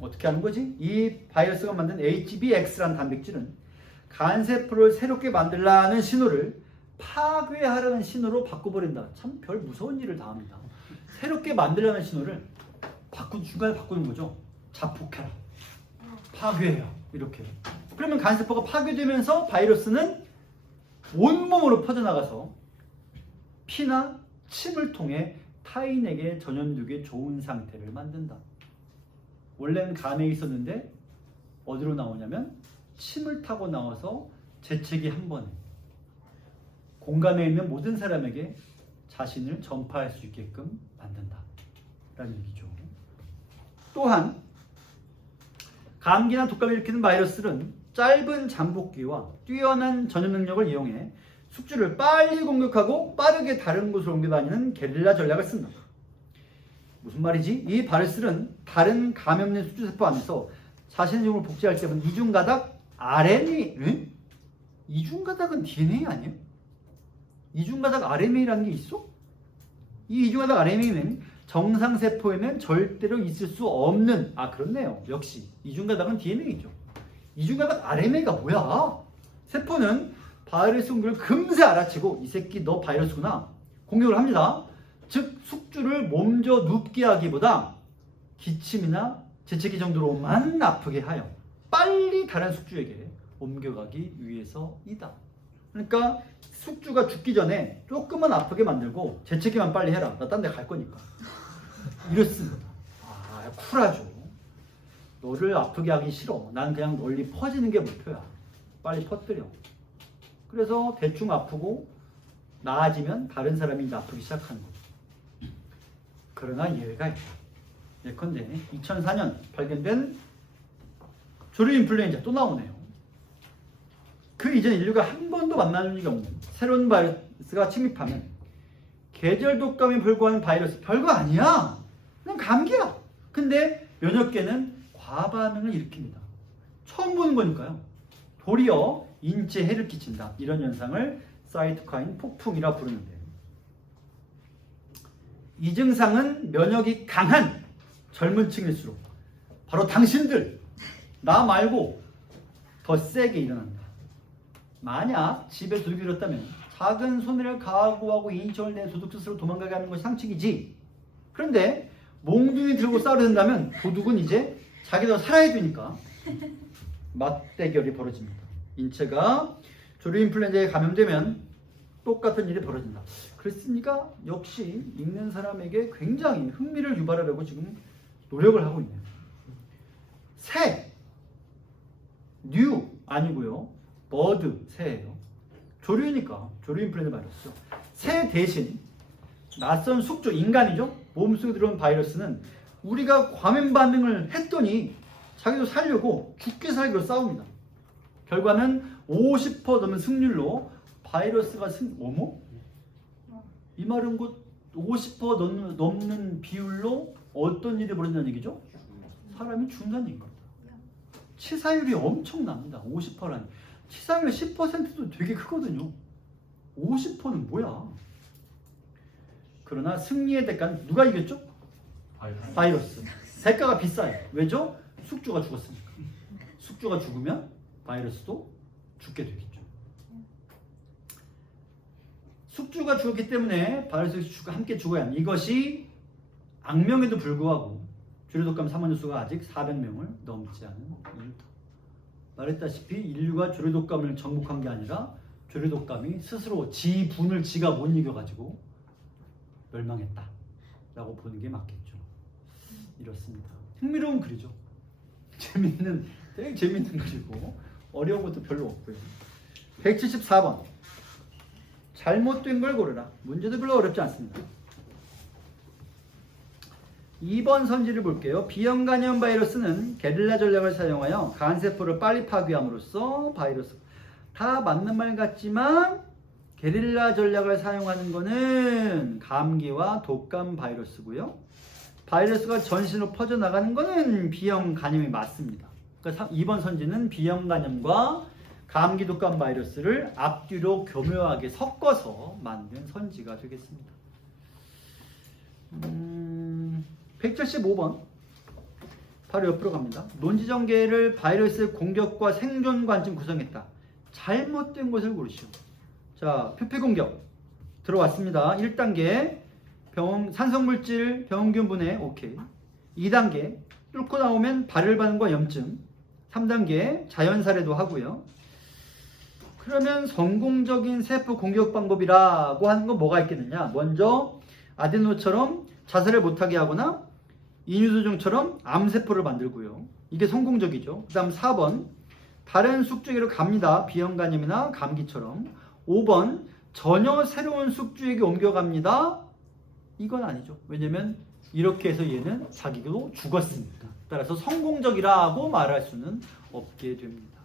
어떻게 하는 거지? 이 바이러스가 만든 HBX라는 단백질은 간세포를 새롭게 만들라는 신호를 파괴하라는 신호로 바꿔버린다. 참 별 무서운 일을 다 합니다. 새롭게 만들라는 신호를 중간에 바꾸는 거죠. 자폭해라. 파괴해요. 이렇게. 그러면 간세포가 파괴되면서 바이러스는 온몸으로 퍼져나가서 피나 침을 통해 타인에게 전염되기 좋은 상태를 만든다. 원래는 간에 있었는데 어디로 나오냐면 침을 타고 나와서 재채기 한 번에 공간에 있는 모든 사람에게 자신을 전파할 수 있게끔 만든다. 라는 얘기죠. 또한 감기나 독감을 일으키는 바이러스는 짧은 잠복기와 뛰어난 전염 능력을 이용해 숙주를 빨리 공격하고 빠르게 다른 곳으로 옮겨다니는 게릴라 전략을 쓴다. 무슨 말이지? 이 바이러스는 다른 감염된 숙주세포 안에서 자신의 종을 복제할 때 이중가닥 RNA, 응? 이중가닥은 DNA 아니에요? 이중가닥 RNA라는 게 있어? 이 이중가닥 RNA는 정상세포에는 절대로 있을 수 없는, 그렇네요. 역시 이중가닥은 DNA죠. 이중가닥 RNA가 뭐야? 세포는 바이러스 공격을 금세 알아채고 이 새끼 너 바이러스구나 공격을 합니다. 즉 숙주를 몸져 눕게 하기보다 기침이나 재채기 정도로만 아프게 하여 빨리 다른 숙주에게 옮겨가기 위해서이다. 그러니까 숙주가 죽기 전에 조금만 아프게 만들고 재채기만 빨리 해라. 나 딴 데 갈 거니까. 이렇습니다. 쿨하죠. 너를 아프게 하기 싫어. 난 그냥 널리 퍼지는 게 목표야. 빨리 퍼뜨려. 그래서 대충 아프고 나아지면 다른 사람이 이제 아프기 시작하는 거죠. 그러나 예외가 있다. 예컨대 2004년 발견된 조류 인플루엔자 또 나오네요. 그 이전 인류가 한 번도 만나본 적이 없는 새로운 바이러스가 침입하면 계절 독감에 불과한 바이러스 별거 아니야. 그냥 감기야. 근데 면역계는 과반응을 일으킵니다. 처음 보는 거니까요. 도리어 인체에 해를 끼친다. 이런 현상을 사이토카인 폭풍이라 부르는데 이 증상은 면역이 강한 젊은 층일수록 바로 당신들, 나 말고 더 세게 일어난다. 만약 집에 도둑이 들었다면 작은 손해를 각오하고 인정을 낸 도둑 스스로 도망가게 하는 것이 상식이지. 그런데 몽둥이 들고 싸우려는다면 도둑은 이제 자기도 살아야 되니까 맞대결이 벌어집니다. 인체가 조류 인플루엔자에 감염되면 똑같은 일이 벌어진다. 그랬으니까 역시 읽는 사람에게 굉장히 흥미를 유발하려고 지금 노력을 하고 있네요. 새, 뉴 아니고요. 버드, 새예요. 조류니까 조류 인플루엔자 바이러스죠. 새 대신 낯선 숙주, 인간이죠. 몸속에 들어온 바이러스는 우리가 과민 반응을 했더니 자기도 살려고 죽게 살기로 싸웁니다. 결과는 50% 넘는 승률로 바이러스가 어머? 이 말은 곧 50% 넘는 비율로 어떤 일이 벌어진다는 얘기죠? 사람이 죽는다는 얘기입니다. 치사율이 엄청납니다. 50%라니. 치사율 10%도 되게 크거든요. 50%는 뭐야? 그러나 승리의 대가는 누가 이겼죠? 바이러스. 대가가 비싸요. 왜죠? 숙주가 죽었으니까. 숙주가 죽으면 바이러스도 죽게 되겠죠. 숙주가 죽었기 때문에 바이러스가 함께 죽어야 합니다. 이것이 악명에도 불구하고 조류독감 사망자 수가 아직 400명을 넘지 않은 이유다. 말했다시피 인류가 조류독감을 정복한 게 아니라 조류독감이 스스로 지분을 지가 못 이겨가지고 멸망했다 라고 보는 게 맞겠죠. 이렇습니다. 흥미로운 글이죠. 되게 재밌는 글이고 어려운 것도 별로 없고요. 174번. 잘못된 걸 고르라. 문제도 별로 어렵지 않습니다. 2번 선지를 볼게요. 비형 간염 바이러스는 게릴라 전략을 사용하여 간세포를 빨리 파괴함으로써 바이러스. 다 맞는 말 같지만 게릴라 전략을 사용하는 거는 감기와 독감 바이러스고요. 바이러스가 전신으로 퍼져나가는 거는 비형 간염이 맞습니다. 그러니까 2번 선지는 비형 간염과 감기 독감 바이러스를 앞뒤로 교묘하게 섞어서 만든 선지가 되겠습니다. 175번 바로 옆으로 갑니다. 논지전개를 바이러스의 공격과 생존 관점 구성했다. 잘못된 것을 고르시오. 자, 표피 공격 들어왔습니다. 1단계 산성물질 병원균 분해 오케이. 2단계 뚫고 나오면 발열 반응과 염증. 3단계 자연살해도 하고요. 그러면 성공적인 세포 공격 방법이라고 하는 건 뭐가 있겠느냐? 먼저 아데노처럼 자살을 못하게 하거나 인유두종처럼 암세포를 만들고요. 이게 성공적이죠. 그 다음 4번 다른 숙주에게로 갑니다. 비형간염이나 감기처럼. 5번 전혀 새로운 숙주에게 옮겨갑니다. 이건 아니죠. 왜냐면 이렇게 해서 얘는 자기도 죽었으니까. 따라서 성공적이라고 말할 수는 없게 됩니다.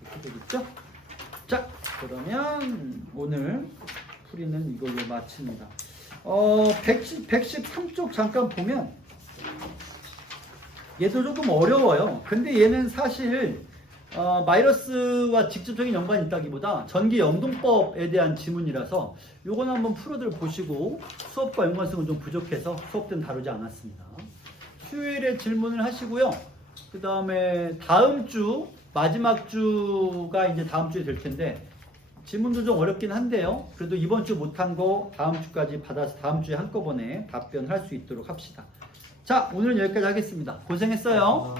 이렇게 되겠죠? 자, 그러면 오늘 풀이는 이걸로 마칩니다. 113쪽 잠깐 보면 얘도 조금 어려워요. 근데 얘는 사실 바이러스와 직접적인 연관이 있다기보다 전기 연동법에 대한 지문이라서 요거는 한번 프로들 보시고 수업과 연관성은 좀 부족해서 수업 때는 다루지 않았습니다. 수요일에 질문을 하시고요. 그 다음에 다음 주 마지막 주가 이제 다음 주에 될 텐데 질문도 좀 어렵긴 한데요. 그래도 이번 주 못한 거 다음 주까지 받아서 다음 주에 한꺼번에 답변할 수 있도록 합시다. 자, 오늘은 여기까지 하겠습니다. 고생했어요.